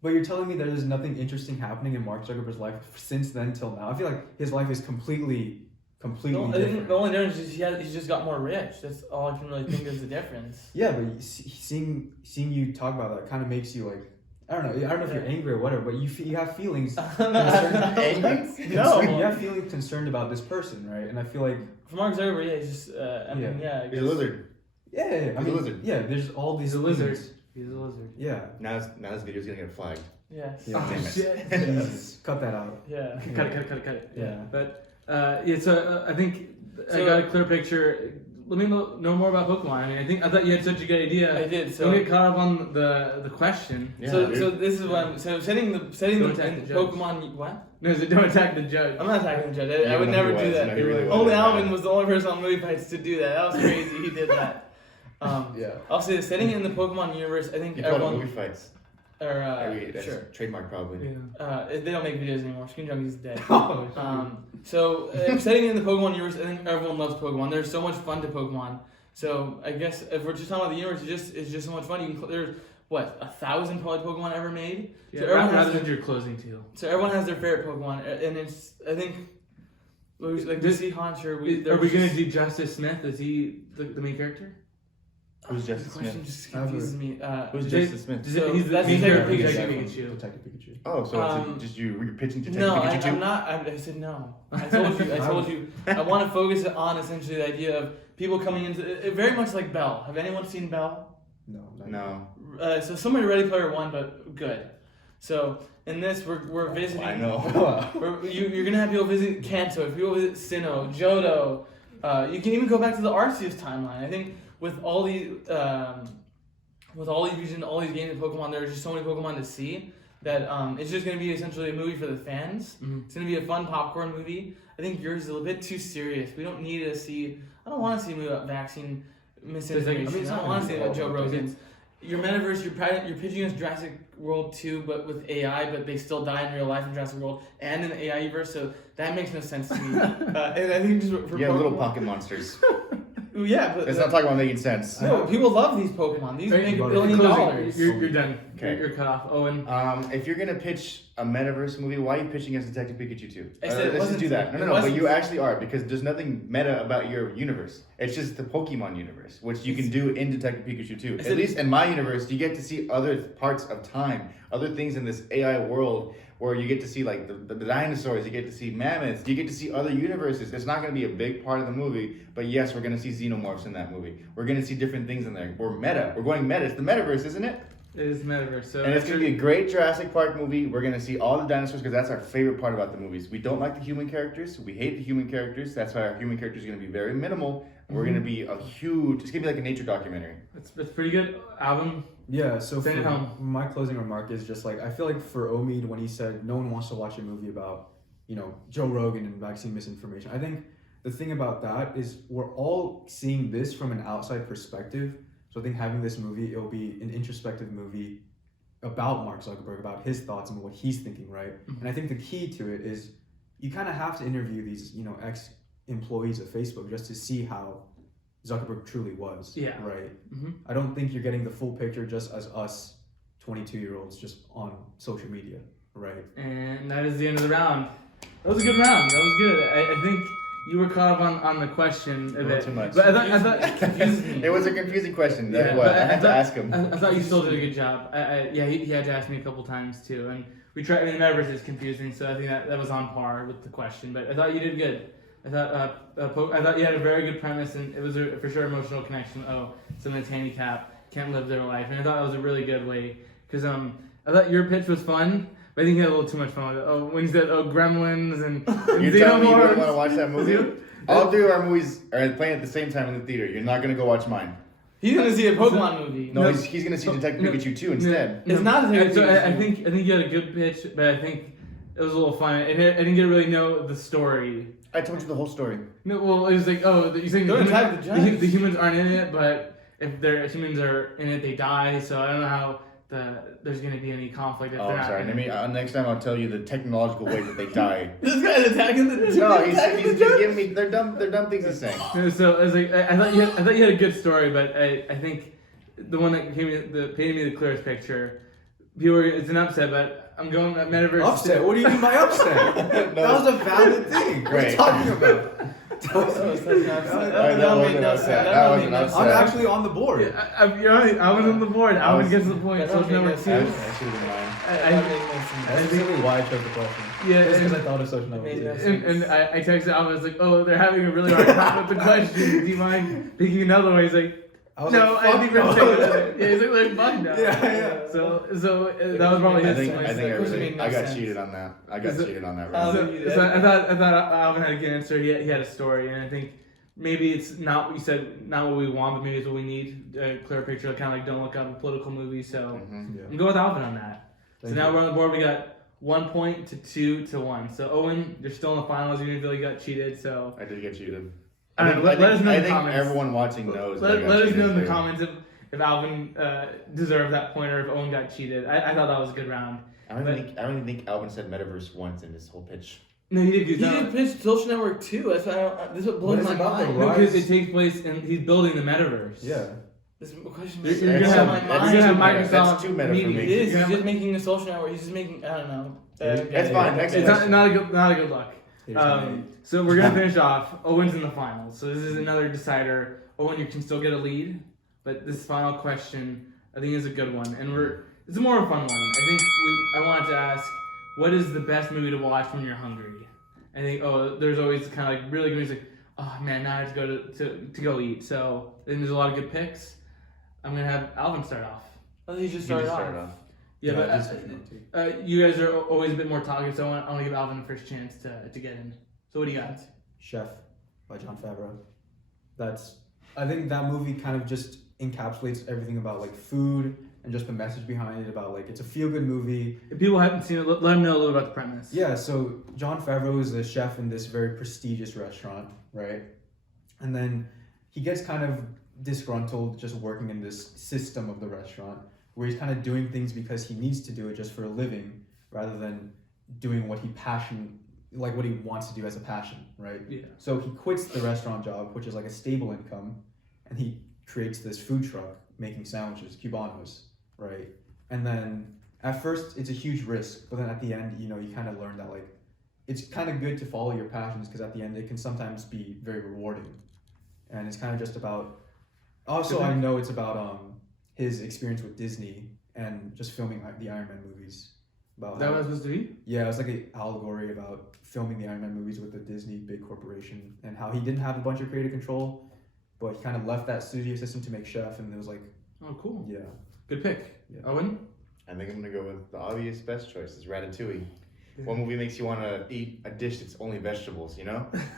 But you're telling me there's nothing interesting happening in Mark Zuckerberg's life since then till now? I feel like his life is completely I different. think the only difference is he's just got more rich. That's all I can really think is the difference. Yeah, but seeing you talk about that kind of makes you like, I don't know if you're angry or whatever, but you have feelings. Angry? No. You have feelings concerned about this person, right? And I feel like For Mark Zuckerberg, yeah, he's just I mean, I He's a guess- lizard. I He's a mean, lizard. yeah, there's all these He's a lizard. things. He's a lizard. Yeah. Now this video's gonna get flagged. Yes. Yeah. Oh, Damn it. shit. Jesus, cut that out. Yeah. Cut it. Yeah. But so I think I So- got a clear picture. Let me know more about Pokemon. I mean, I thought you had such a good idea. I did. Don't get caught up on the question. Yeah, so dude. this is what I'm setting Don't the attack the judge. Pokemon what? No, so don't attack the judge. I'm not attacking the judge. I You would know never who do was. that. No, he really Only was. Alvan was the only person on Movie Fights to do that. That was crazy. He did that. Yeah. I'll say this, setting it in the Pokemon universe, I think You call it everyone movie fights. or That's sure. trademark probably. Yeah. They don't make videos anymore. Screen Junkies is dead. Oh, So setting it in the Pokemon universe, I think everyone loves Pokemon. There's so much fun to Pokemon. So I guess if we're just talking about the universe, it's just so much fun. You can there's 1,000 probably Pokemon ever made. Yeah, So everyone rather has than your closing too. So everyone has their favorite Pokemon, and it's I think like we see Haunter. Are we gonna do Justice Smith? Is he the main character? Who's The Justice question Smith? just confuses me. Who's Jay- Justice Smith? So he's the that's main Detective character. Pikachu. Pikachu. Detective Pikachu. Oh, so Um, it's just you're pitching Detective No, Pikachu too? I'm not. I said no. I told you. I want to focus it on essentially the idea of people coming into it, very much like Belle. Have anyone seen Belle? No. Not No. So somebody Ready Player One, but good. So in this, we're visiting. I know. You're gonna have people visit Kanto, people visit Sinnoh, Johto. You can even go back to the Arceus timeline. I think with all these regions, all these games of Pokemon, there are just so many Pokemon to see that it's just gonna be essentially a movie for the fans. Mhm. It's gonna be a fun popcorn movie. I think yours is a little bit too serious. We don't need to see. I don't want to see a movie about vaccine misinformation. I mean, it's I not don't want to gonna see be about Joe all Rogan. Your metaverse, you're pitching us Jurassic World 2, but with AI, but they still die in real life in Jurassic World and in the AI universe, so that makes no sense to me. And I think just for Yeah, little Pokemon- pocket monsters. Yeah, but Let's not talk about making sense. no, people love these Pokemon. These Right, make but $1 billion. Closing. You're done. Okay. You're cut off. Owen. If you're gonna pitch a metaverse movie, why are you pitching as Detective Pikachu 2? I said it Let's just wasn't- do that. it No, but wasn't- you actually are because there's nothing meta about your universe. It's just the Pokemon universe, which you can do in Detective Pikachu 2. I At said- least in my universe, you get to see other parts of time, other things in this AI world where you get to see like the dinosaurs, you get to see mammoths, you get to see other universes. It's not going to be a big part of the movie, but yes, we're going to see xenomorphs in that movie. We're going to see different things in there. We're meta. We're going meta. It's the metaverse, isn't it? It is Metaverse. So And it's going to be a great Jurassic Park movie. We're going to see all the dinosaurs because that's our favorite part about the movies. We don't like the human characters. We hate the human characters. That's why our human characters are going to be very minimal. We're going to be a huge, it's going to be like a nature documentary. That's pretty good. Alvan. Yeah, so Send it for home. my closing remark is just like I feel like for Omid when he said no one wants to watch a movie about Joe Rogan and vaccine misinformation, I think the thing about that is we're all seeing this from an outside perspective. So I think having this movie, it'll be an introspective movie about Mark Zuckerberg, about his thoughts and what he's thinking, right? Mhm. And I think the key to it is you kind of have to interview these, ex-employees of Facebook just to see how Zuckerberg truly was. Yeah. Right. Mm-hmm. I don't think you're getting the full picture just as us 22-year-olds just on social media. Right. And that is the end of the round. That was a good round. That was good. I think you were caught up on the question a bit. Too much. But I thought it confused me. It was a confusing question. Yeah, What? but I had to ask him. I thought you still did a good job. He had to ask me a couple times too, and we tried. I mean, Metaverse is confusing, so I think that was on par with the question. But I thought you did good. I thought you had a very good premise, and it was for sure emotional connection. Oh, someone that's handicapped can't live their life, and I thought that was a really good way because I thought your pitch was fun. But I think you had a little too much fun with it. Oh, when you said Gremlins and You're telling me you Xenomorphs. really want to watch that movie? All three of our movies are playing at the same time in the theater. You're not gonna go watch mine. He's gonna see a Pokemon movie. No, he's gonna see Detective Pikachu 2 instead. It's not a So I think you had a good pitch, but I think it was a little fun. I didn't get to really know the story. I told you the whole story. No, well, it was like, you're saying Don't attack the giants. the humans aren't in it, but if humans are in it, they die. So I don't know how there's gonna be any conflict if Oh, they're I'm not. sorry. in it. Next time I'll tell you the technological way that they die. This guy's attacking the. No, he's just giving me. They're dumb things he's saying. No, so I was like, I thought you had a good story, but I think the one that painted me the clearest picture. It's an upset, but I'm going with Metaverse. Upset? What do you mean by upset? That was a valid thing. What are you Great. talking about? That was an upset. I'm actually on the board. You're right. I was on the board. I was gets the point. That So don't number make two. no That should have been mine. That's basically why I chose the question. Yeah, Just because I and, thought of social networks. Made no sense. and I texted Alvan. I was like, "Oh, they're having a really hard time with the question. Do you mind picking another one?" He's like, I was "No, like, I fuck think we're no. taking another." Yeah, he's like, "Fuck no." Yeah. So that was probably I his think choice. made no I got sense. cheated on that. I got cheated on that Oh, round. So I thought Alvan had a good answer. He had a story, and I think maybe it's not what you said, not what we want, but maybe it's what we need. A clear picture, kind of like Don't Look Up, a political movie. So Mhm. I'm going with Alvan on that. So Thank now you. we're on the board. We got 1 point to 2 to 1. So Owen, you're still in the finals. You didn't feel you got cheated. So I did get cheated. I don't know, let us know I in the think comments. everyone watching knows. that I let got us cheated know in the too. comments if Alvan deserved that point or if Owen got cheated. I thought that was a good round. I don't even think Alvin said Metaverse once in this whole pitch. No, he did good. He No, did pitch Social Network 2. That's why this is what blows What is my it about the mind. rock? because it takes place and he's building the metaverse. Yeah. This question You're is gonna blows have- my you're mind. gonna have That's Microsoft too meta for meetings. me. It is. You're He's gonna just making a social network. He's just making. I don't know. That's fine. Next It's question. not a good luck. Here's my name. So we're gonna finish off. Owen's in the finals, so this is another decider. Owen, you can still get a lead, but this final question I think is a good one, and it's a more fun one. I think I wanted to ask, what is the best movie to watch when you're hungry? I think there's always kind of like really good movies like, oh man, now I have to go to go eat. So I think there's a lot of good picks. I'm gonna have Alvan start off. Oh, he just You started just off. started off. Yeah, I but just took note too. you guys are always a bit more talkative, so I want to give Alvan the first chance to get in. So what do you got? Chef by Jon Favreau. I think that movie kind of just encapsulates everything about like food and just the message behind it about like it's a feel good movie. If people haven't seen it, let them know a little about the premise. Yeah, so Jon Favreau is a chef in this very prestigious restaurant, right? And then he gets kind of disgruntled just working in this system of the restaurant where he's kind of doing things because he needs to do it just for a living rather than doing what he wants to do as a passion, right? Yeah. So he quits the restaurant job, which is like a stable income, and he creates this food truck making sandwiches, cubanos, right? And then at first it's a huge risk, but then at the end, you kind of learn that like it's kind of good to follow your passions because at the end it can sometimes be very rewarding. And it's kind of just about, also I know it's about his experience with Disney and just filming the Iron Man movies. About Is that what it's supposed to be? yeah, it was like an allegory about filming the Iron Man movies with the Disney big corporation and how he didn't have a bunch of creative control, but he kind of left that studio system to make Chef, and it was like, Oh, cool. yeah. Good pick. Yeah. Owen? I think I'm gonna go with the obvious best choice is Ratatouille. What movie makes you want to eat a dish that's only vegetables,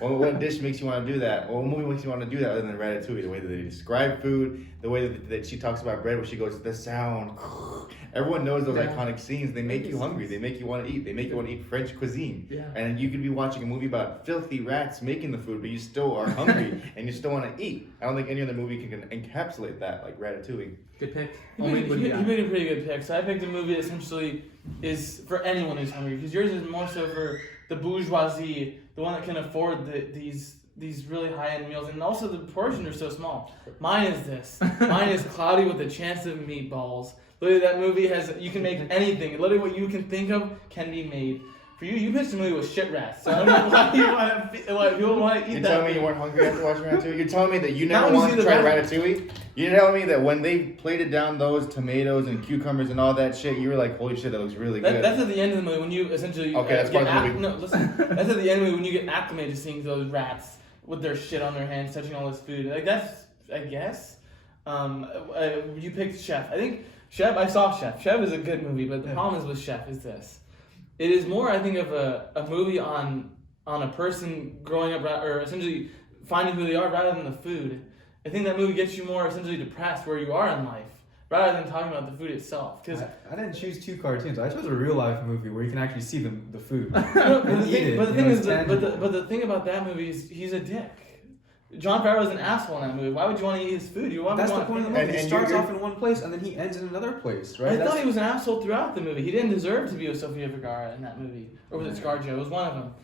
what dish makes you want to do that? What movie makes you want to do that other than Ratatouille? The way that they describe food, the way that she talks about bread, where she goes, the sound. Everyone knows those iconic scenes. They make you hungry. They make you want to eat. They make you want to eat French cuisine. Yeah. And you could be watching a movie about filthy rats making the food, but you still are hungry and you still want to eat. I don't think any other movie can encapsulate that like Ratatouille. Good pick. He Omid, what do you got? made a pretty good pick. So I picked a movie that essentially is for anyone who's hungry, because yours is more so for the bourgeoisie, the one that can afford these really high-end meals, and also the portions are so small. Mine is this. Mine is cloudy with a chance of meatballs. Literally, that movie you can make anything. Literally, what you can think of can be made. For you, you pitched a movie with shit rats. So I don't know why people want to eat You're that. telling me you weren't hungry after watching Ratatouille? You're telling me that you Now never you wanted see to the try rat- Ratatouille? You're telling me that when they plated down those tomatoes and cucumbers and all that shit, you were like, holy shit, that looks really good. That's at the end of the movie when you essentially Okay, that's part of the movie. No, listen. That's at the end of the movie when you get acclimated to seeing those rats with their shit on their hands, touching all this food. Like that's, I guess. You picked Chef. I think Chef. I saw Chef. Chef is a good movie, but the problem is with Chef is this. It is more, I think, of a movie on a person growing up, or essentially finding who they are rather than the food. I think that movie gets you more essentially depressed where you are in life, rather than talking about the food itself. Because I didn't choose 2 cartoons. I chose a real life movie where you can actually see the food. but the thing is, tangible. but the thing about that movie is he's a dick. John Favreau is an asshole in that movie. Why would you want to eat his food? That's the point of the movie. And He starts you're- off in one place and then he ends in another place, right? I That's- thought he was an asshole throughout the movie. He didn't deserve to be with Sofia Vergara in that movie. Or was it ScarJo? It was one of them.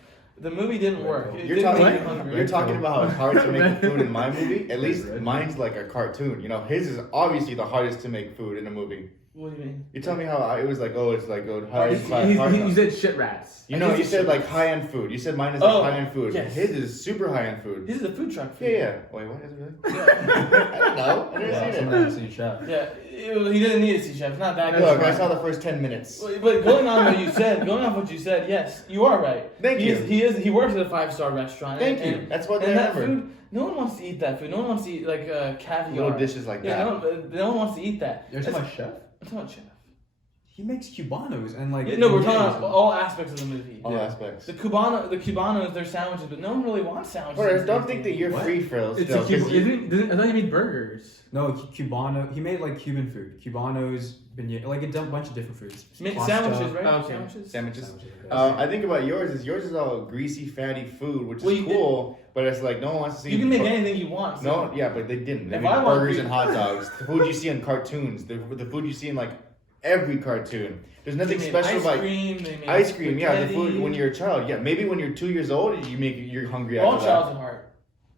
The movie didn't work. It You're didn't talking, make you hungry. you're talking about how it's hard to make food in my movie. At least mine's like a cartoon. You know, his is obviously the hardest to make food in a movie. What do you mean? You tell me how it was like, it's like high You said shit rats. You know, you said like high-end food. You said mine is like high-end food. yes. His is super high-end food. This is a food truck. Yeah, Food. yeah. Wait, what is it really? Yeah. I don't know. I never Yeah, seen it. someone hasn't seen Chef. Yeah, he didn't need to see Chef. It's not that good. Look, I saw the first 10 minutes. But going on what you said, yes, you are right. Thank he you. He works at a 5-star restaurant. Thank you. And, That's what they and that remember. food, no one wants to eat that food. No one wants to eat like caviar. Little dishes like Yeah, that. no one wants to eat that. You're talking about Chef? I'm talking about Chef. He makes cubanos and like. Yeah, no, we're talking beignets about all aspects of the movie. All Yeah. aspects. The Cubanos, they're sandwiches, but no one really wants sandwiches. First, don't think that you're What? free, Phil. It's Still, a 'cause you- I thought you made burgers. No, Cubano. He made like Cuban food. Cubanos, beignet, like a bunch of different foods. Make Pasta. sandwiches, right? Oh, okay. Sandwiches. Sandwiches. Sandwiches. I think about yours is all greasy, fatty food, which Well, is you cool, but it's like no one wants to see. You can make anything you want. So. No, yeah, but they didn't. They If made I want burgers food- and hot dogs. The food you see in cartoons, the food you see in like every cartoon. There's nothing They made special ice about cream. They made ice cream. Yeah, the spaghetti. food when you're a child. Yeah, maybe when you're 2 years old, you're hungry We're all after child's that. at heart.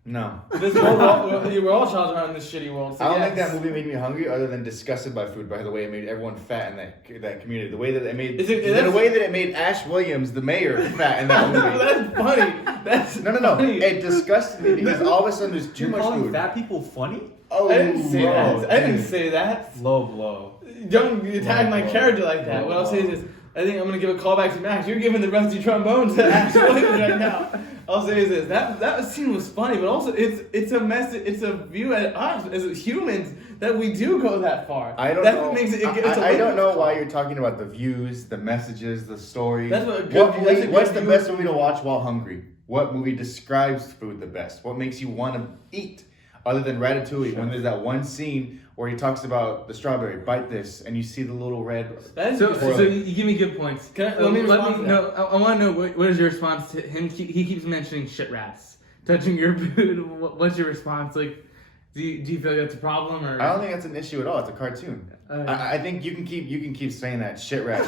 No. This world, we're all child's at heart in this shitty world. So I don't yes. think that movie made me hungry, other than disgusted by food. By the way, it made everyone fat in that community. The way that it made, the way that it made Ash Williams, the mayor, fat in that movie. That's funny. That's No. funny. It disgusted me because all of a sudden there's too You're much calling food. fat people funny? Oh, I didn't say bro, that. I didn't dude. say that. Low blow. Don't attack my Whoa. character like that. Whoa, What I'll say whoa. is this. I think I'm gonna give a call back to Max. You're giving the rusty trombone to Ash Williams right now. I'll say is this. That scene was funny, but also it's a message. It's a view at us as humans that we do go that far. I don't That's know. what makes it. I don't know why you're talking about the views, the messages, the story. That's what a good- that's a good What's the view- best movie to watch while hungry? What movie describes food the best? What makes you want to eat? Other than Ratatouille, when there's that one scene where he talks about the strawberry, bite this, and you see the little red. That is So, good. so you give me good points. Can I- let me respond to that. know. I want to know what is your response to him? He keeps mentioning shit rats touching your food. What's your response? Like, do you feel like that's a problem or? I don't think that's an issue at all. It's a cartoon. I think you can keep saying that shit rat.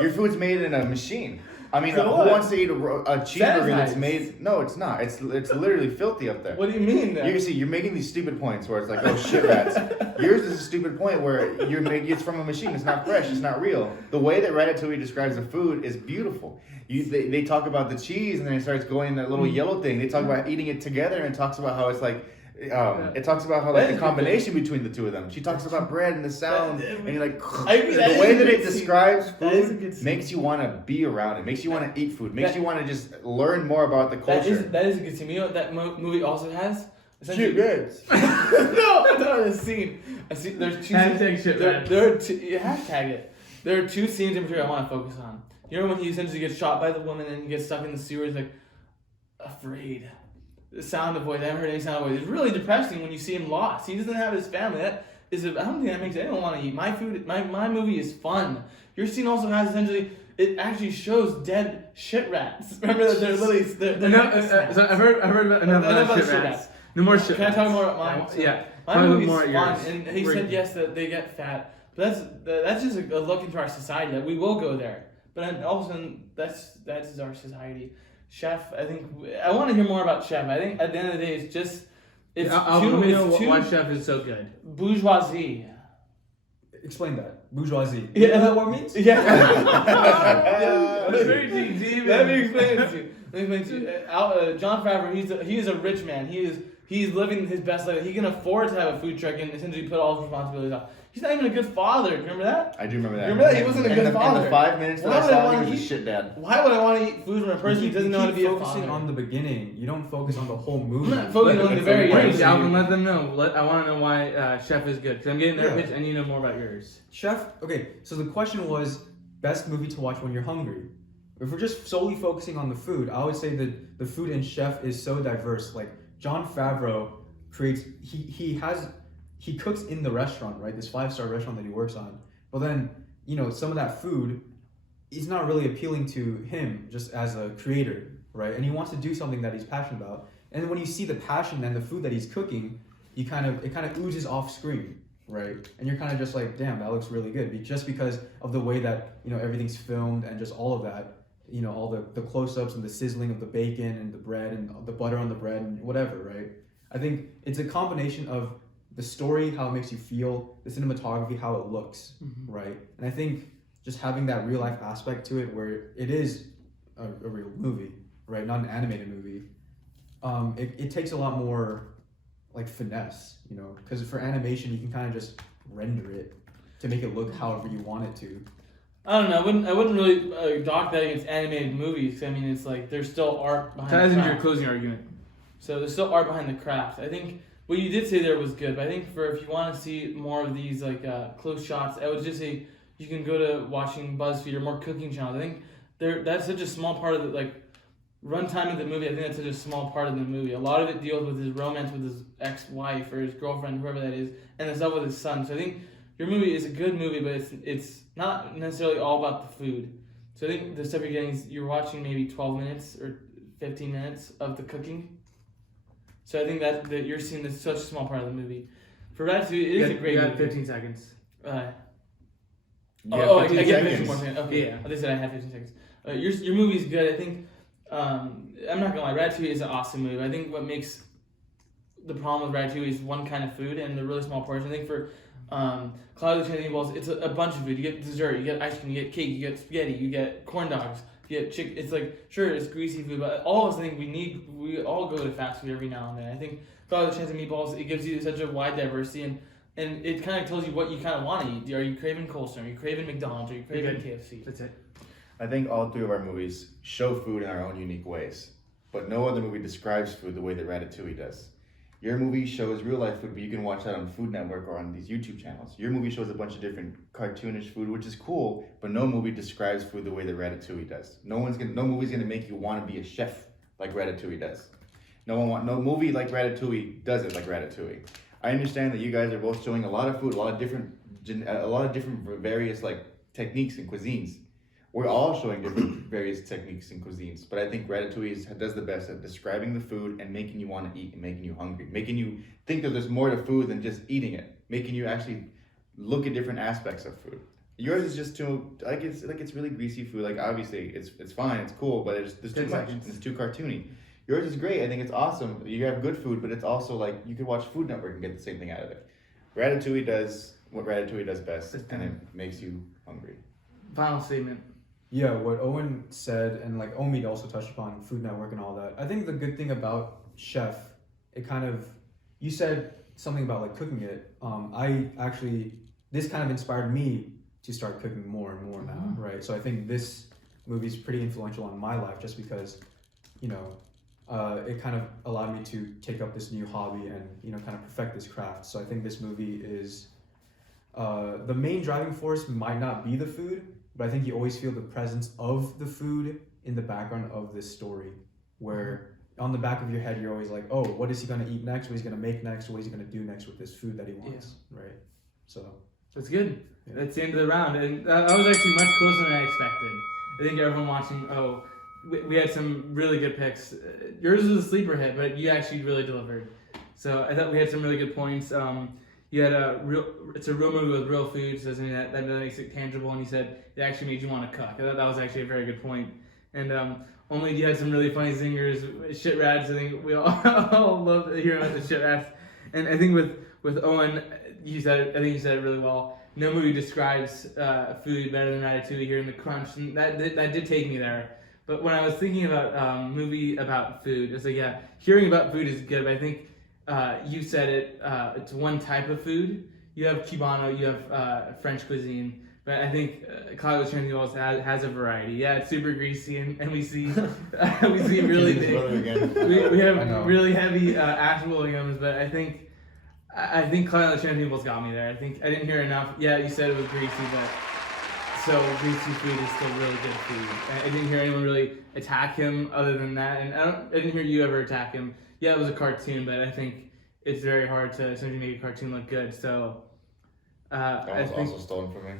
Your food's made in a machine. I mean, So who what? wants to eat a cheeseburger that's Sanitized. made? No, it's not. It's literally filthy up there. What do you mean? Then? You see, you're making these stupid points where it's like, oh shit rats. Yours is a stupid point where you're making it's from a machine. It's not fresh. It's not real. The way that Ratatouille describes the food is beautiful. They talk about the cheese and then it starts going in that little yellow thing. They talk about eating it together and it talks about how it's like. It talks about how like the combination between the two of them. She talks about bread and the sound, and you're like, I agree, that the is way a that good it scene. describes That is a food good scene. makes you want to be around it. Makes you want to eat food. Makes That- you want to just learn more about the culture. That is a good scene. You know what that movie also has? Shit rats. No, that's not a scene. There's two. Hashtag shit rats. There are two. You hashtag it. There are two scenes in particular I want to focus on. You know when he essentially gets shot by the woman and he gets stuck in the sewers, like afraid. The sound of voice. I haven't heard any sound of voice. It's really depressing when you see him lost. He doesn't have his family. That is. I don't think that makes anyone want to eat. My food. My movie is fun. Your scene also has essentially. It actually shows dead shit rats. Remember that they're literally. They're No, not snacks. so I've heard enough Enough about about shit shit rats. rats. No more shit Can I rats. talk more about mine? So Yeah. My Talk movie's more at fun, yours. and he said yes that they get fat, but that's just a look into our society that we will go there. But then also that's our society. Chef, I think I want to hear more about Chef. I think at the end of the day, it's just it's Let me know why Chef is so good. bourgeoisie. Explain that. Bourgeoisie. Yeah. You know that what means? Yeah. That's very deep. Let me explain it to you. John Favreau, he's a rich man. He's living his best life. He can afford to have a food truck and essentially put all his responsibilities off. He's not even a good father. Remember that? I do remember that. Remember that? He wasn't a good father. In the 5 minutes that Why I would I saw, wanna he was a eat- shit dad. Why would I want to eat food from a person who doesn't know how to be a focusing father? on the beginning. You don't focus on the whole movie. I'm not focusing on the very Wait, end. Alvan, let them know. I want to know why Chef is good. Because I'm getting their Yeah. pitch and you know more about yours. Chef, okay, so the question was best movie to watch when you're hungry. If we're just solely focusing on the food, I would say that the food in Chef is so diverse. Like John Favreau creates, he cooks in the restaurant, right? This 5-star restaurant that he works on. But then, you know, some of that food is not really appealing to him just as a creator, right? And he wants to do something that he's passionate about. And when you see the passion and the food that he's cooking, it kind of oozes off screen. Right, and you're kind of just like, damn, that looks really good, just because of the way that, you know, everything's filmed and just all of that, you know, all the close-ups and the sizzling of the bacon and the bread and the butter on the bread and whatever, right? I think it's a combination of the story, how it makes you feel, the cinematography, how it looks, right? And I think just having that real life aspect to it, where it is a real movie, right, not an animated movie, it takes a lot more like finesse, you know, because for animation you can kind of just render it to make it look however you want it to. I don't know. I wouldn't really dock that against animated movies. 'Cause, I mean, it's like there's still art behind. Ties the into your craft. closing argument. So there's still art behind the craft. I think what you did say there was good, but I think if you want to see more of these like close shots, I would just say you can go to watching BuzzFeed or more cooking channels. I think that's such a small part of the like runtime of the movie. I think that's such a small part of the movie. A lot of it deals with his romance with his ex-wife or his girlfriend, whoever that is, and the stuff with his son. So I think your movie is a good movie, but it's not necessarily all about the food. So I think the stuff you're getting is you're watching maybe 12 minutes or 15 minutes of the cooking. So I think that you're seeing this such a small part of the movie. For Ratatouille, it is a great You got movie. 15 seconds. I Yeah, get 15 seconds. more seconds. Okay, Yeah. they said I had 15 seconds. Your movie's good. I think I'm not gonna lie, Ratatouille is an awesome movie. I think what makes the problem with Ratatouille is one kind of food and the really small portion. I think for Cloud of the Chinese Balls, it's a bunch of food. You get dessert, you get ice cream, you get cake, you get spaghetti, you get corn dogs, you get chicken. It's like, sure, it's greasy food, but all of us think we all go to fast food every now and then. I think Cloud of the Chinese Meatballs, it gives you such a wide diversity and it kind of tells you what you kind of want to eat. Are you craving Coleslaw? Are you craving McDonald's? Are you craving KFC? That's it. I think all three of our movies show food in our own unique ways, but no other movie describes food the way that Ratatouille does. Your movie shows real life food, but you can watch that on Food Network or on these YouTube channels. Your movie shows a bunch of different cartoonish food, which is cool, but no movie describes food the way that Ratatouille does. No movie's gonna make you want to be a chef like Ratatouille does. No movie like Ratatouille does it like Ratatouille. I understand that you guys are both showing a lot of food, a lot of different various like techniques and cuisines. We're all showing different various techniques and cuisines, but I think Ratatouille does the best at describing the food and making you want to eat and making you hungry, making you think that there's more to food than just eating it, making you actually look at different aspects of food. Yours is just too it's really greasy food. Like obviously it's fine, it's cool, but there's too much. It's too cartoony. Yours is great. I think it's awesome. You have good food, but it's also like you could watch Food Network and get the same thing out of it. Ratatouille does what Ratatouille does best, and it makes you hungry. Final statement. Yeah, what Owen said, and like Omid also touched upon Food Network and all that. I think the good thing about Chef, you said something about like cooking it. This kind of inspired me to start cooking more and more now, right? So I think this movie is pretty influential on my life just because, you know, it kind of allowed me to take up this new hobby and, you know, kind of perfect this craft. So I think this movie is, the main driving force might not be the food, but I think you always feel the presence of the food in the background of this story, where on the back of your head, you're always like, oh, what is he going to eat next? What is he going to make next? What is he going to do next with this food that he wants, right? So That's good. Yeah. That's the end of the round. And that was actually much closer than I expected. I think everyone watching, we had some really good picks. Yours was a sleeper hit, but you actually really delivered. So I thought we had some really good points. you had it's a real movie with real food, so that makes it tangible. And he said it actually made you want to cook. I thought that was actually a very good point. And only you had some really funny zingers, shit rats. I think we all, all love hearing about the shit rats. And I think with Owen, I think you said it really well. No movie describes food better than Ratatouille, hearing the crunch, and that did take me there. But when I was thinking about movie about food, it's like, yeah, hearing about food is good, but I think you said it, it's one type of food. You have Cubano, you have French cuisine, but I think Kyle Chanty also has a variety. Yeah, it's super greasy, and we see really big. We have really heavy Ash Williams, but I think Kyle Chanty got me there. I think I didn't hear enough. Yeah, you said it was greasy, but so greasy food is still really good food. I didn't hear anyone really attack him other than that, and I didn't hear you ever attack him. Yeah, it was a cartoon, but I think it's very hard to essentially make a cartoon look good. So that was also stolen from me.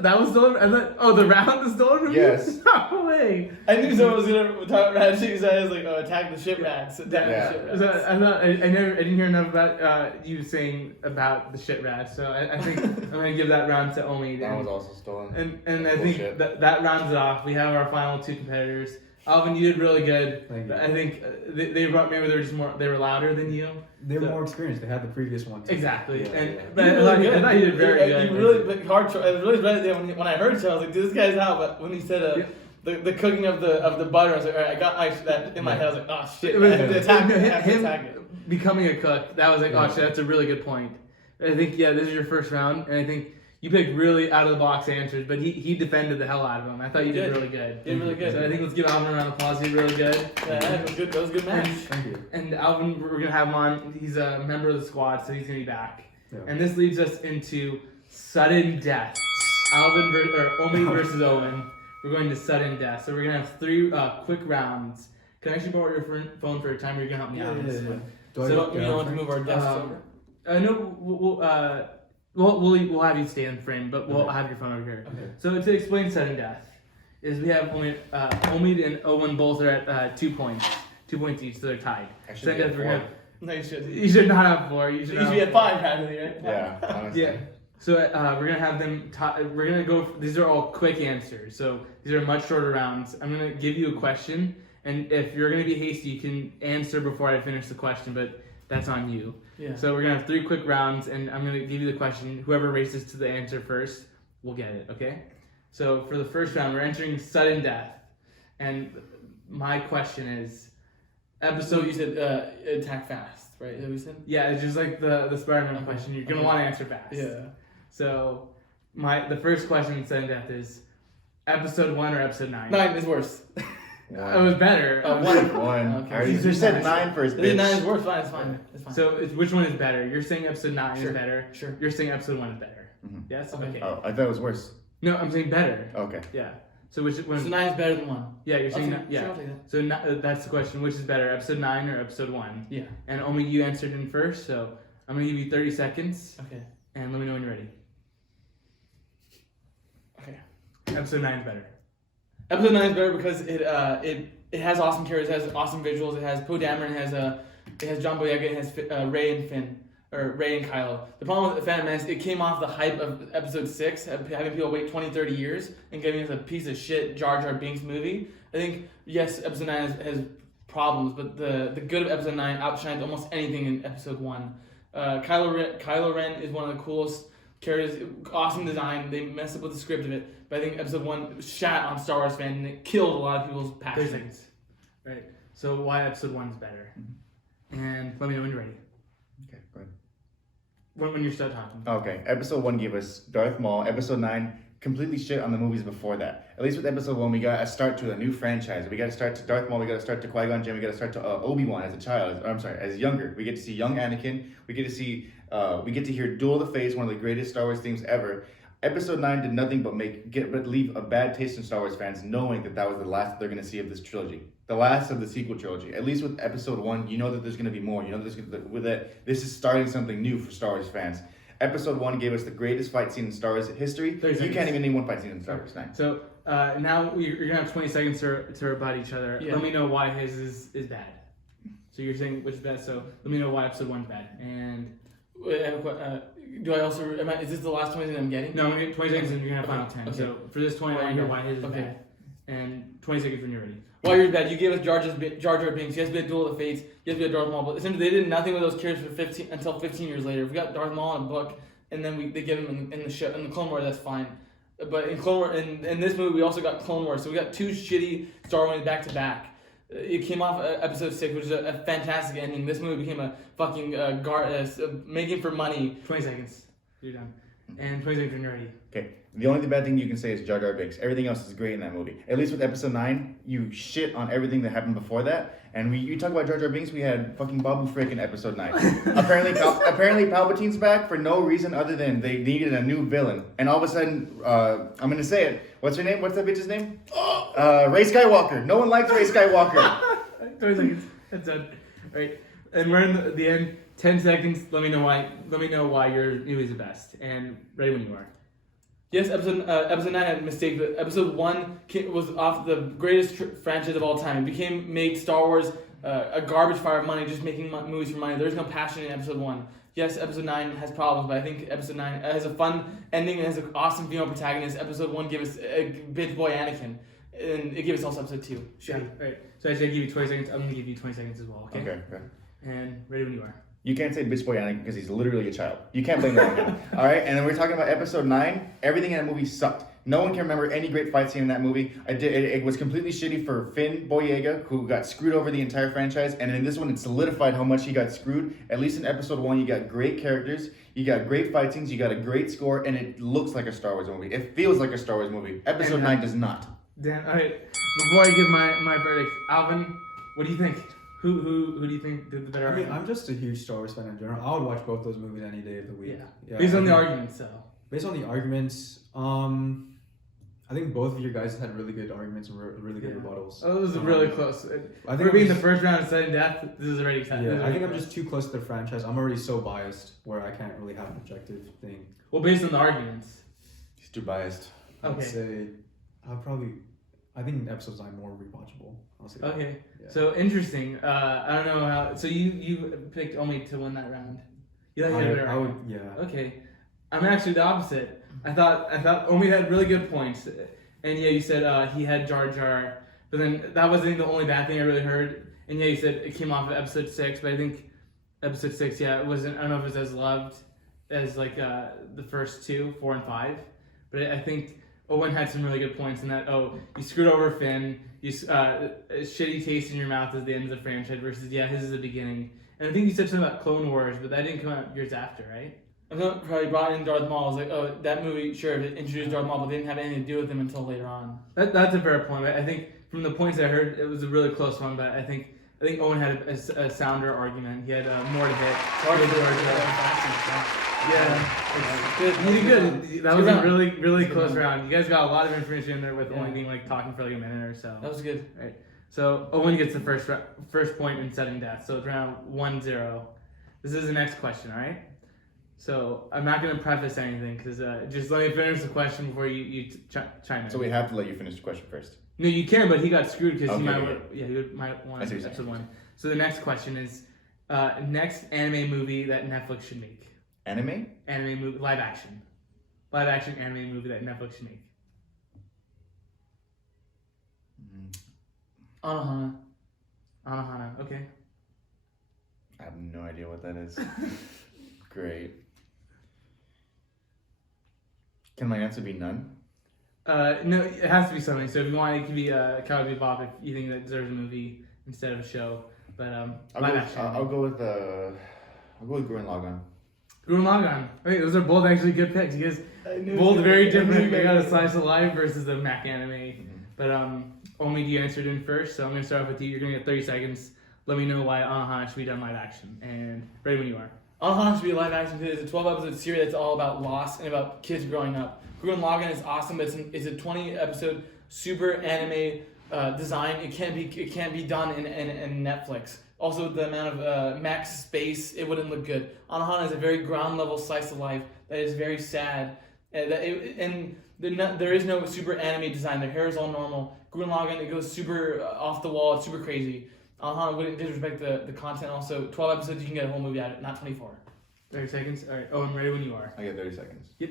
That was stolen. I thought, the round was stolen from Yes. you. No way. I knew someone was gonna talk about Ratatouille because I was like, attack the shit rats. Attack the shit rats. So I thought I didn't hear enough about you saying about the shit rats. So I think I'm gonna give that round to Omid. That was also stolen. And I think that rounds it off. We have our final two competitors. Alvan, you did really good. Thank you. I think they brought maybe they were louder than you. They were more experienced. They had the previous one too. Exactly. Yeah. But I thought you did very good. You really but hard. I was really ready when I heard it. I was like, dude, this guy's out. But when he said the cooking of the butter, I was like, all right, I got that in my head. I was like, oh shit, I have to attack it. Becoming a cook. That was like, oh shit, that's a really good point. I think this is your first round, and I think you picked really out of the box answers, but he defended the hell out of them. I thought you did really good. You did really good. So I think let's give Alvan a round of applause. He did really good. Yeah, that was good. That was a good match. Thank you. And Alvan, we're gonna have him on. He's a member of the squad, so he's gonna be back. Yeah. And this leads us into sudden death. Omid versus Owen. We're going to sudden death. So we're gonna have 3 quick rounds. Can I actually borrow your phone for a time? You're gonna help me out on this one. Do I So, get You don't want to move our desks over? No, we'll have you stay in frame, but we'll have your phone over here. Okay. So to explain sudden death, is we have Omid and Owen both are at 2 points. 2 points each, so they're tied. Actually, Sudden death, we're gonna. No, you should. You should not have 4. You should You should be at 5 practically, right? Yeah, honestly. Yeah. So we're gonna have them. We're gonna go. These are all quick answers. So these are much shorter rounds. I'm gonna give you a question, and if you're gonna be hasty, you can answer before I finish the question. But that's on you. Yeah. So we're gonna have 3 quick rounds, and I'm gonna give you the question. Whoever races to the answer first will get it. Okay. So for the first round, we're entering sudden death, and my question is, So you said attack fast, right? Is that what you said? Yeah, it's just like the Spider-Man question. You're gonna want to answer fast. Yeah. So the first question in sudden death is episode 1 or episode 9? 9 is worse. It was better. One. Okay. You said 9 first. 9 is worse. Fine. It's fine. It's fine. So which one is better? You're saying episode 9 Sure. is better. Sure. You're saying episode 1 is better. Mhm. Yes. Okay. Okay. Oh, I thought it was worse. No, I'm saying better. Okay. Yeah. So which one? So 9 is better than 1. Yeah, you're saying Okay, yeah. Sure, I'll take that. So that's the question. Which is better, episode 9 or episode 1? Yeah. And only you answered in first, so I'm gonna give you 30 seconds, Okay. and let me know when you're ready. Okay. Episode 9 is better. Episode 9 is better because it has awesome characters, it has awesome visuals, it has Poe Dameron, it has John Boyega, it has Ray and Finn, or Ray and Kylo. The problem with Phantom Menace, it came off the hype of episode 6, having people wait 20, 30 years, and giving us a piece of shit Jar Jar Binks movie. I think, yes, episode 9 has problems, but the good of episode 9 outshines almost anything in episode 1. Kylo Ren is one of the coolest characters, awesome design, they messed up with the script of it, but I think episode 1 shat on Star Wars fans, and it killed a lot of people's 30 passion. seconds. Right. So why episode 1 is better? And let me know when you're ready. Okay, go ahead. When you start talking. Okay, episode 1 gave us Darth Maul. Episode 9 completely shit on the movies before that. At least with episode 1, we got a start to a new franchise. We got to start to Darth Maul. We got to start to Qui-Gon Jinn. We got to start to Obi-Wan as a child. As younger. We get to see young Anakin. We get to see. We get to hear Duel of the Fates, one of the greatest Star Wars themes ever. Episode 9 did nothing but leave a bad taste in Star Wars fans, knowing that was the last that they're going to see of this trilogy, the last of the sequel trilogy. At least with episode 1, you know that there's going to be more. You know that this is starting something new for Star Wars fans. Episode 1 gave us the greatest fight scene in Star Wars history. You can't even name one fight scene in Star Wars 9. So now you're gonna have 20 seconds to rebut each other. Yeah. Let me know why his is bad. So you're saying which is best. So let me know why episode 1's bad. And do I also? Is this the last 20 that I'm getting? no, I'm gonna get 20 seconds and you're gonna have final 10. Okay. So for this 20, I want to hear why his is Okay. bad. And 20 seconds when you're ready. While you're bad, you gave us Jar Jar Binks. You has to be a Duel of the Fates. You has to be a Darth Maul. But essentially, they did nothing with those characters for 15 years later. We got Darth Maul in a book, and then they give him in the show in the Clone Wars. That's fine. But in Clone Wars, in this movie, we also got Clone Wars. So we got 2 shitty Star Wars back to back. It came off episode 6, which is a fantastic ending. This movie became a fucking making for money. 20 seconds. You're done. And 20 seconds when you're ready. Okay. The only bad thing you can say is Jar Jar Binks. Everything else is great in that movie. At least with episode 9, you shit on everything that happened before that. And you talk about Jar Jar Binks, we had fucking Babu Frick in episode 9. apparently Palpatine's back for no reason other than they needed a new villain. And all of a sudden, I'm gonna say it. What's her name? What's that bitch's name? Rey Skywalker. No one likes Rey Skywalker. 20 seconds. That's done. All right. And we're in the end. 10 seconds. Let me know why your movie is the best. And ready when you are. Yes, episode 9 had a mistake, but episode 1 was off the greatest franchise of all time. It made Star Wars a garbage fire of money, just making movies for money. There's no passion in episode 1. Yes, episode 9 has problems, but I think episode 9 has a fun ending and has an awesome female protagonist. Episode 1 gave us a bitch boy Anakin, and it gave us also episode 2. Yeah. All right. So I said give you 20 seconds. I'm gonna give you 20 seconds as well. Okay. Okay. And ready when you are. You can't say bitch boy Anakin because he's literally a child. You can't blame that on him. All right, and then we're talking about episode 9. Everything in that movie sucked. No one can remember any great fight scene in that movie. It was completely shitty for Finn Boyega, who got screwed over the entire franchise. And in this one, it solidified how much he got screwed. At least in episode 1, you got great characters, you got great fight scenes, you got a great score, and it looks like a Star Wars movie. It feels like a Star Wars movie. Episode 9 does not. Damn. All right. Before I give my verdict, Alvan, what do you think? Who do you think did the better? I mean, argument? I'm just a huge Star Wars fan in general. I would watch both those movies any day of the week. Yeah. Based on the think- arguments, so. Based on the arguments, I think both of you guys had really good arguments and really good rebuttals. Oh, it was really close. I think For being I'm the just- first round of sudden death, this is already tight. Yeah, I think I'm just too close to the franchise. I'm already so biased where I can't really have an objective thing. Well, based on the arguments. He's too biased. I'd Okay. say I think episodes 9 more rewatchable. I'll say that. Okay. Yeah. So interesting. I don't know how. So you picked Omid to win that round. You like it better. I would, yeah. Okay. I'm actually the opposite. I thought Omid had really good points, and yeah, you said he had Jar Jar, but then that wasn't the only bad thing I really heard. And yeah, you said it came off of episode 6, but I think episode 6, yeah, it wasn't. I don't know if it was as loved as like the first 2, 4, and 5, but I think Owen had some really good points in that. Oh, you screwed over Finn. You a shitty taste in your mouth at the end of the franchise versus his is the beginning. And I think you said something about Clone Wars, but that didn't come out years after, right? I thought probably brought in Darth Maul. I was like, oh, that movie, sure, it introduced Darth Maul, but didn't have anything to do with him until later on. That's a fair point. I think from the points I heard, it was a really close one, but I think Owen had a sounder argument. He had more to hit. Yeah, you did good. That was a really close round. You guys got a lot of information in there with only being like talking for like a minute or so. That was good. Right. So Owen gets the first point in sudden death. So it's round 1-0. This is the next question. All right. So I'm not gonna preface anything because just let me finish the question before you chime in. So we have to let you finish the question first. No, you can, but he got screwed because he Okay. might want I see what you're episode saying. 1. So the next question is next anime movie that Netflix should make. Anime? Anime movie, live action anime movie that Netflix should make. Anohana. Okay. I have no idea what that is. Great. Can my answer be none? No, it has to be something. So if you want, it can be Cowboy Bebop if you think that deserves a movie instead of a show. But live action. I'll go with Gurren Lagann. Gurren Lagann. Okay, those are both actually good picks. You guys both very different. They got a slice of life versus the Mac anime. Mm-hmm. But only you answered in first, so I'm gonna start off with you. You're gonna get 30 seconds. Let me know why Anohana should be done live action. And ready when you are. Anohana should be a live action because it's a 12-episode series that's all about loss and about kids growing up. Gurren Lagann is awesome, but it's a 20-episode super anime design. It can't be done in Netflix. Also, the amount of max space, it wouldn't look good. Anohana is a very ground level slice of life that is very sad. There is no super anime design. Their hair is all normal. Gurren Lagann, it goes super off the wall. It's super crazy. Alvan wouldn't disrespect the content. Also, 12 episodes, you can get a whole movie out of it, not 24. 30 seconds. All right. Oh, I'm ready when you are. I get 30 seconds. Yep.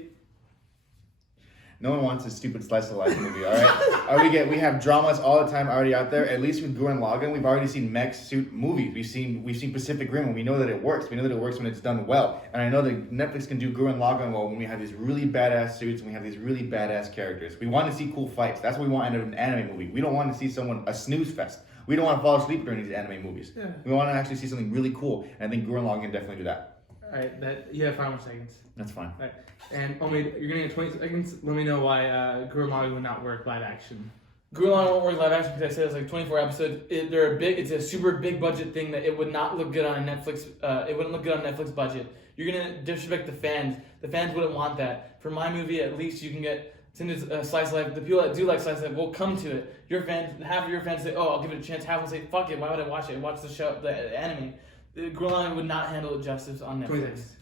No one wants a stupid slice of life movie, all right? We have dramas all the time already out there. At least with Gurren Lagann, we've already seen mech suit movies. We've seen Pacific Rim, and we know that it works. We know that it works when it's done well. And I know that Netflix can do Gurren Lagann well when we have these really badass suits and we have these really badass characters. We want to see cool fights. That's what we want in an anime movie. We don't want to see someone a snooze fest. We don't want to fall asleep during these anime movies. Yeah. We want to actually see something really cool, and I think Gurren Lagann can definitely do that. All right. You have 5 more seconds. That's fine. All right. And Omid, you're gonna get 20 seconds. Let me know why Gurren Lagann would not work live action. Gurren Lagann won't work live action because I said it's like 24 episodes. It's a super big budget thing that it would not look good on a Netflix. It wouldn't look good on a Netflix budget. You're gonna disrespect the fans. The fans wouldn't want that. For my movie, at least you can get. Since it's a slice of life, the people that do like slice of life will come to it. Your fans, half of your fans say, "Oh, I'll give it a chance." Half will say, "Fuck it, why would I watch it? Watch the show, the anime." Gurren Lagann would not handle it justice on 20 Netflix. seconds.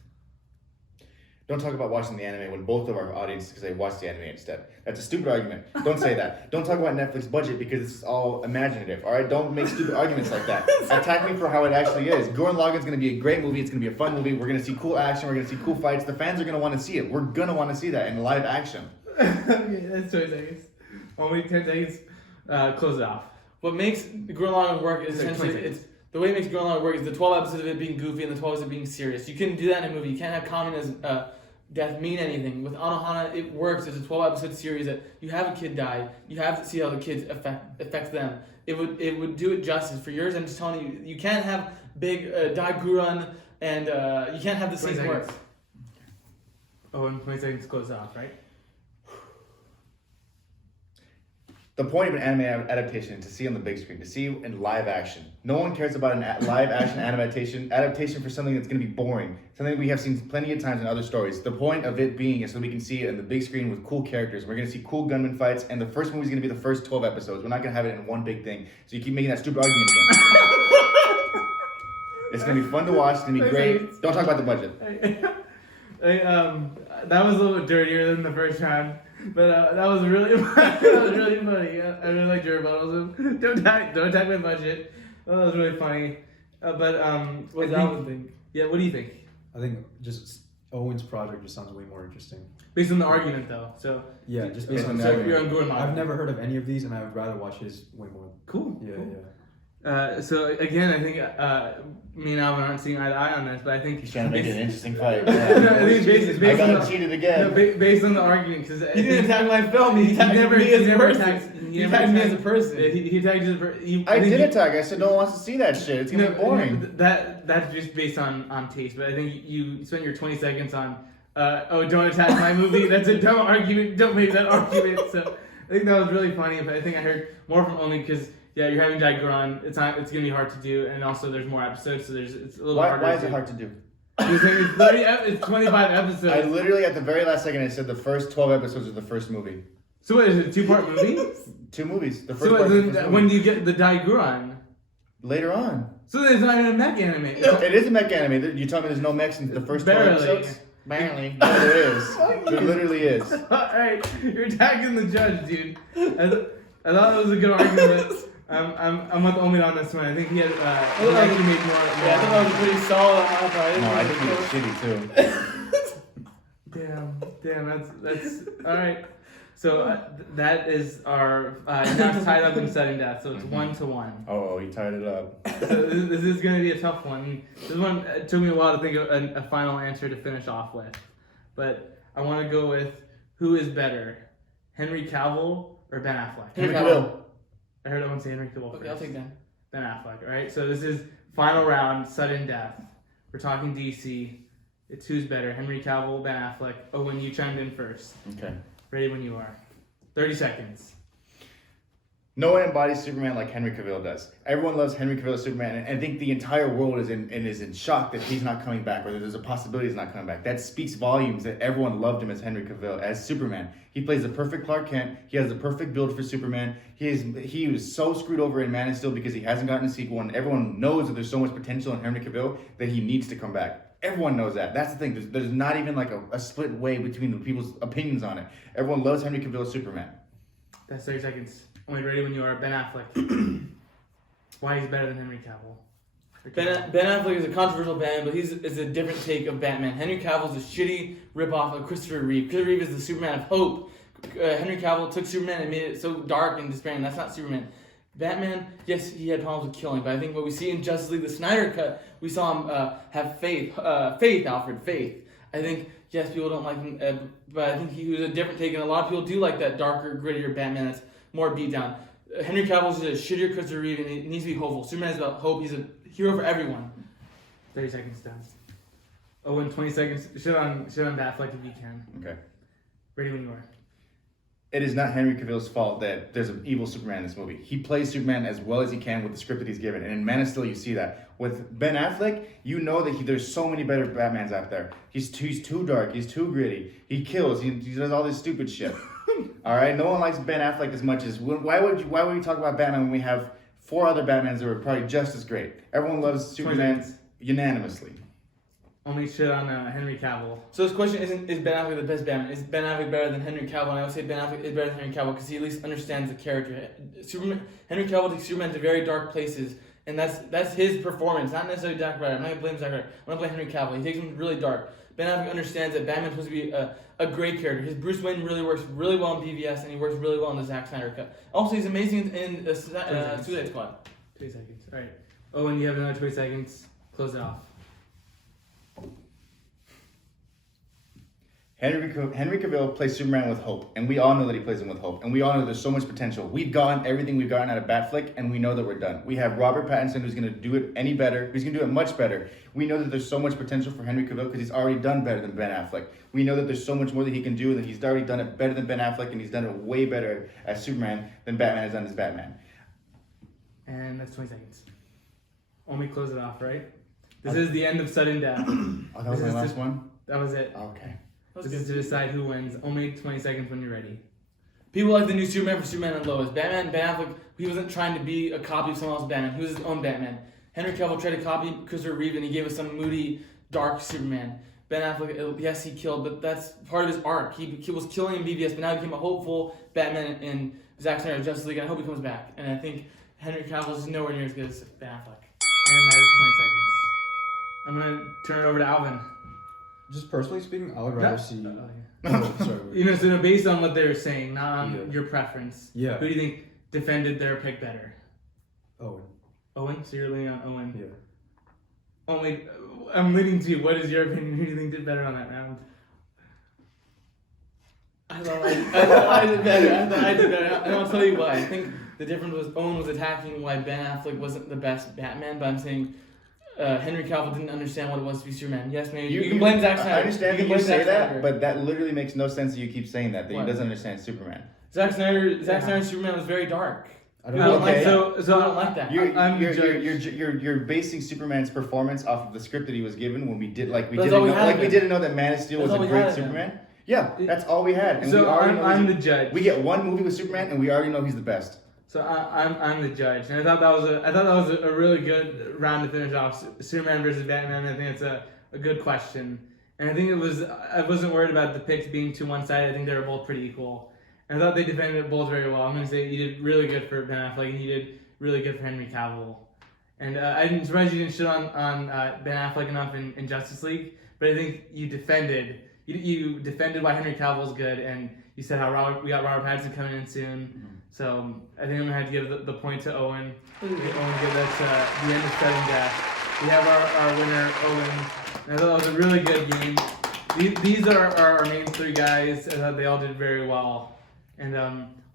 Don't talk about watching the anime when both of our audiences can say watch the anime instead. That's a stupid argument. Don't say that. Don't talk about Netflix budget because it's all imaginative. All right, don't make stupid arguments like that. Attack me for how it actually is. Gurren Lagann's gonna be a great movie. It's gonna be a fun movie. We're gonna see cool action. We're gonna see cool fights. The fans are gonna want to see it. We're gonna want to see that in live action. Okay, that's 20 seconds. Only 10 seconds. Close it off. What makes Gurren Lagann work is Like essentially 20 seconds. the way it makes Gurren Lagann work is the 12 episodes of it being goofy and the 12 episodes of it being serious. You couldn't do that in a movie. You can't have communism. Death mean anything. With Anohana, it works. It's a 12-episode series that you have a kid die. You have to see how the kids affect them. It would do it justice. For yours, I'm just telling you, you can't have big Daiguran and you can't have the 20 same work. seconds. Oh, and 20 seconds close off, right? The point of an anime adaptation is to see on the big screen, to see in live action. No one cares about an live action adaptation for something that's going to be boring, something we have seen plenty of times in other stories. The point of it being is so we can see it in the big screen with cool characters. We're going to see cool gunman fights, and the first movie is going to be the first 12 episodes. We're not going to have it in one big thing. So you keep making that stupid argument again. It's going to be fun to watch. It's going to be great. Don't talk about the budget. That was a little bit dirtier than the first round. But that was really that was really funny. I really liked your rebuttals. Don't attack my budget. That was really funny. What's that one thing? Yeah, what do you think? I think just Owen's project just sounds way more interesting. Based on the argument, though. So Yeah, just based on the the so argument. you're on Gurren Lagann. I've never heard of any of these, and I would rather watch his way more. Cool. Yeah, cool. yeah. So again, I think me and Alvan aren't seeing eye to eye on this, but I think He's trying to make it an interesting fight. No, I think it's based I on got the, cheated again. no, based on the argument, because He didn't attack my film. He attacked me as a person. He attacked me as a person. He attacked you as a person. I did attack. I said no one wants to see that shit. It's gonna be boring. That's just based on taste, but I think you spent your 20 seconds on don't attack my movie. That's a dumb argument. Don't make that argument. So I think that was really funny, but I think I heard more from only because you're having Daiguran. It's gonna be hard to do, and also there's more episodes, so it's a little harder. Why is it hard to do? You're saying it's 25 episodes. I literally at the very last second I said the first 12 episodes of the first movie. So what is it? A 2-part movie? 2 movies. The first So part of the first when movie. do you get the Daiguran? Later on. So then it's not even a mech anime. It is a mech anime. You tell me there's no mechs in the first 12 Barely. episodes? Barely. No, there is. There literally is. Alright, you're attacking the judge, dude. I thought it was a good argument. I'm with Omid on this one. I think he had he actually made more. Yeah, I thought that was pretty solid on my part. No, I think it's shitty too. Damn, that's all right. So that is our now it's tied up in sudden death. So it's 1-1. Oh, he tied it up. So this is going to be a tough one. This one took me a while to think of a final answer to finish off with, but I want to go with who is better, Henry Cavill or Ben Affleck. Henry Cavill. I heard Owen say Henry Cavill first. Okay, I'll take that. Ben Affleck. All right. So this is final round, sudden death. We're talking DC. It's who's better, Henry Cavill, Ben Affleck. Owen, you chimed in first. Okay. Ready when you are. 30 seconds. No one embodies Superman like Henry Cavill does. Everyone loves Henry Cavill as Superman, and I think the entire world is in shock that he's not coming back, or that there's a possibility he's not coming back. That speaks volumes that everyone loved him as Henry Cavill, as Superman. He plays the perfect Clark Kent. He has the perfect build for Superman. He was so screwed over in Man of Steel because he hasn't gotten a sequel, and everyone knows that there's so much potential in Henry Cavill that he needs to come back. Everyone knows that. That's the thing. There's not even like a split way between the people's opinions on it. Everyone loves Henry Cavill as Superman. That's 30 seconds. Only ready when you are. Ben Affleck. Why he's better than Henry Cavill? Ben Affleck is a controversial Batman, but is a different take of Batman. Henry Cavill is a shitty ripoff of Christopher Reeve. Christopher Reeve is the Superman of hope. Henry Cavill took Superman and made it so dark and despairing. That's not Superman. Batman, yes, he had problems with killing, but I think what we see in Justice League, the Snyder Cut, we saw him have faith. Alfred, faith. I think, yes, people don't like him, but I think he was a different take, and a lot of people do like that darker, grittier Batman that's more beat down. Henry Cavill is a shittier Christopher Reeve, and he needs to be hopeful. Superman is about hope. He's a hero for everyone. 30 seconds done. Owen, 20 seconds. Shit on Batfleck if you can. Okay. Ready when you are. It is not Henry Cavill's fault that there's an evil Superman in this movie. He plays Superman as well as he can with the script that he's given. And in Man of Steel, you see that. With Ben Affleck, you know that there's so many better Batmans out there. He's too dark. He's too gritty. He kills. He does all this stupid shit. All right? No one likes Ben Affleck as much as... Why would we talk about Batman when we have 4 other Batmans that were probably just as great? Everyone loves Superman unanimously. Only shit on Henry Cavill. So this question isn't, is Ben Affleck the best Batman? Is Ben Affleck better than Henry Cavill? And I would say Ben Affleck is better than Henry Cavill because he at least understands the character. Henry Cavill takes Superman to very dark places, and that's his performance, not necessarily Zack Ryder. I'm not going to blame Zack Ryder. I'm going to blame Henry Cavill. He takes him really dark. Ben Affleck understands that Batman's supposed to be a great character. His Bruce Wayne really works really well in BVS, and he works really well in the Zack Snyder Cut. Also, he's amazing in Suicide Squad. 20 seconds. All right. Owen, you have another 20 seconds. Close it off. Henry Cavill plays Superman with hope, and we all know that he plays him with hope, and we all know there's so much potential. We've gotten everything we've gotten out of Batfleck, and we know that we're done. We have Robert Pattinson, who's going to do it any better. He's going to do it much better. We know that there's so much potential for Henry Cavill because he's already done better than Ben Affleck. We know that there's so much more that he can do, and that he's already done it better than Ben Affleck, and he's done it way better as Superman than Batman has done as Batman. And that's 20 seconds. Only close it off, right? This is the end of Sudden Death. Oh, that was my last one? That was it. Okay. This is to decide who wins. Only 20 seconds when you're ready. People like the new Superman for Superman and Lois. Ben Affleck, he wasn't trying to be a copy of someone else's Batman. He was his own Batman. Henry Cavill tried to copy Christopher Reeve, and he gave us some moody, dark Superman. Ben Affleck, yes, he killed, but that's part of his arc. He was killing in BVS, but now he became a hopeful Batman in Zack Snyder's Justice League, and I hope he comes back. And I think Henry Cavill is nowhere near as good as Ben Affleck. And that is 20 seconds. I'm going to turn it over to Alvan. Just personally speaking, I would rather see. Oh, sorry. You know, so based on what they were saying, not on your preference. Yeah. Who do you think defended their pick better? Owen. Owen? So you're leaning on Owen? Yeah. Only, I'm leaning to you. What is your opinion? Who do you think did better on that round? I thought I did better. And I'll tell you why. I think the difference was Owen was attacking why Ben Affleck wasn't the best Batman, but I'm saying Henry Cavill didn't understand what it was to be Superman. Yes, maybe you can blame Zack Snyder. I understand that you say that, Snyder. but that literally makes no sense that you keep saying that he What? doesn't understand Superman. Zack Snyder's Superman was very dark. I don't I know. don't like Okay. so I don't like that. You're basing Superman's performance off of the script that he was given when we didn't That's all we had of we him. didn't know that Man of Steel That's was all a we great had of him. Superman. Yeah, that's all we had. And So we already know I'm the he's- judge. We get one movie with Superman, and we already know he's the best. So I'm the judge, and I thought that was a really good round to finish off. Superman versus Batman. I think it's a good question, and I think I wasn't worried about the picks being to one side. I think they were both pretty equal, and I thought they defended it both very well. I'm gonna say you did really good for Ben Affleck, and you did really good for Henry Cavill, and I'm surprised you didn't shit on Ben Affleck enough in Justice League, but I think you defended why Henry Cavill is good, and you said how we got Robert Pattinson coming in soon. Mm-hmm. So I think I'm gonna have to give the point to Owen. Owen give that the end of Sudden Death. We have our winner Owen. And I thought that was a really good game. These are our main 3 guys. I thought they all did very well. And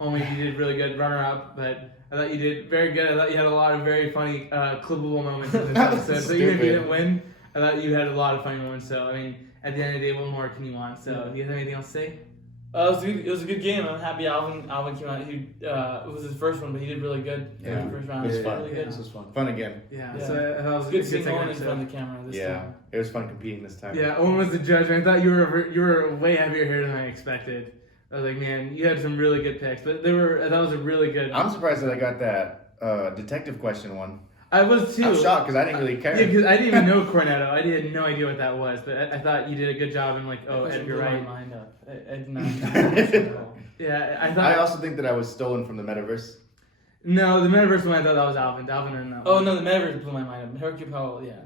Omid, you did really good runner up, but I thought you did very good. I thought you had a lot of very funny clippable moments in this episode. So even if you didn't win, I thought you had a lot of funny moments. So I mean, at the end of the day, what more can you want? So do you have anything else to say? It was a good game. I'm happy Alvan came out. It was his first one, but he did really good in Yeah. the first round. It was It fun. really good. This was fun. Fun again. Yeah. Yeah. So I thought it was It's a good good seeing second Owen in episode. front of the camera this Yeah, time. it was fun competing this time. Yeah, Owen was the judge, and I thought you were way heavier here than I expected. I was like, man, you had some really good picks, but I thought it was a really good. I'm surprised that I got that detective question one. I was too. I'm shocked because I didn't really care. Yeah, because I didn't even know Cornetto. I had no idea what that was, but I thought you did a good job in Edgar Wright. My mind up. I did not. Yeah, I thought. I also think that I was stolen from the Metaverse. No, the Metaverse one, I thought that was Alvan. Alvan or no. Oh no, the Metaverse blew my mind. Hercule Powell, yeah.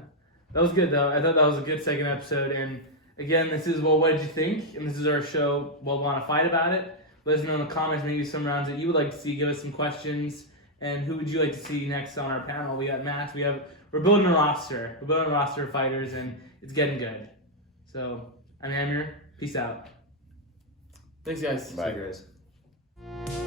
That was good, though. I thought that was a good second episode. And again, this is, well, what did you think? And this is our show, well, want to fight about it? Let us know in the comments, maybe some rounds that you would like to see. Give us some questions. And who would you like to see next on our panel? We got Matt. We're building a roster. We're building a roster of fighters, and it's getting good. So, I'm Amir. Peace out. Thanks, guys. Bye. See you guys.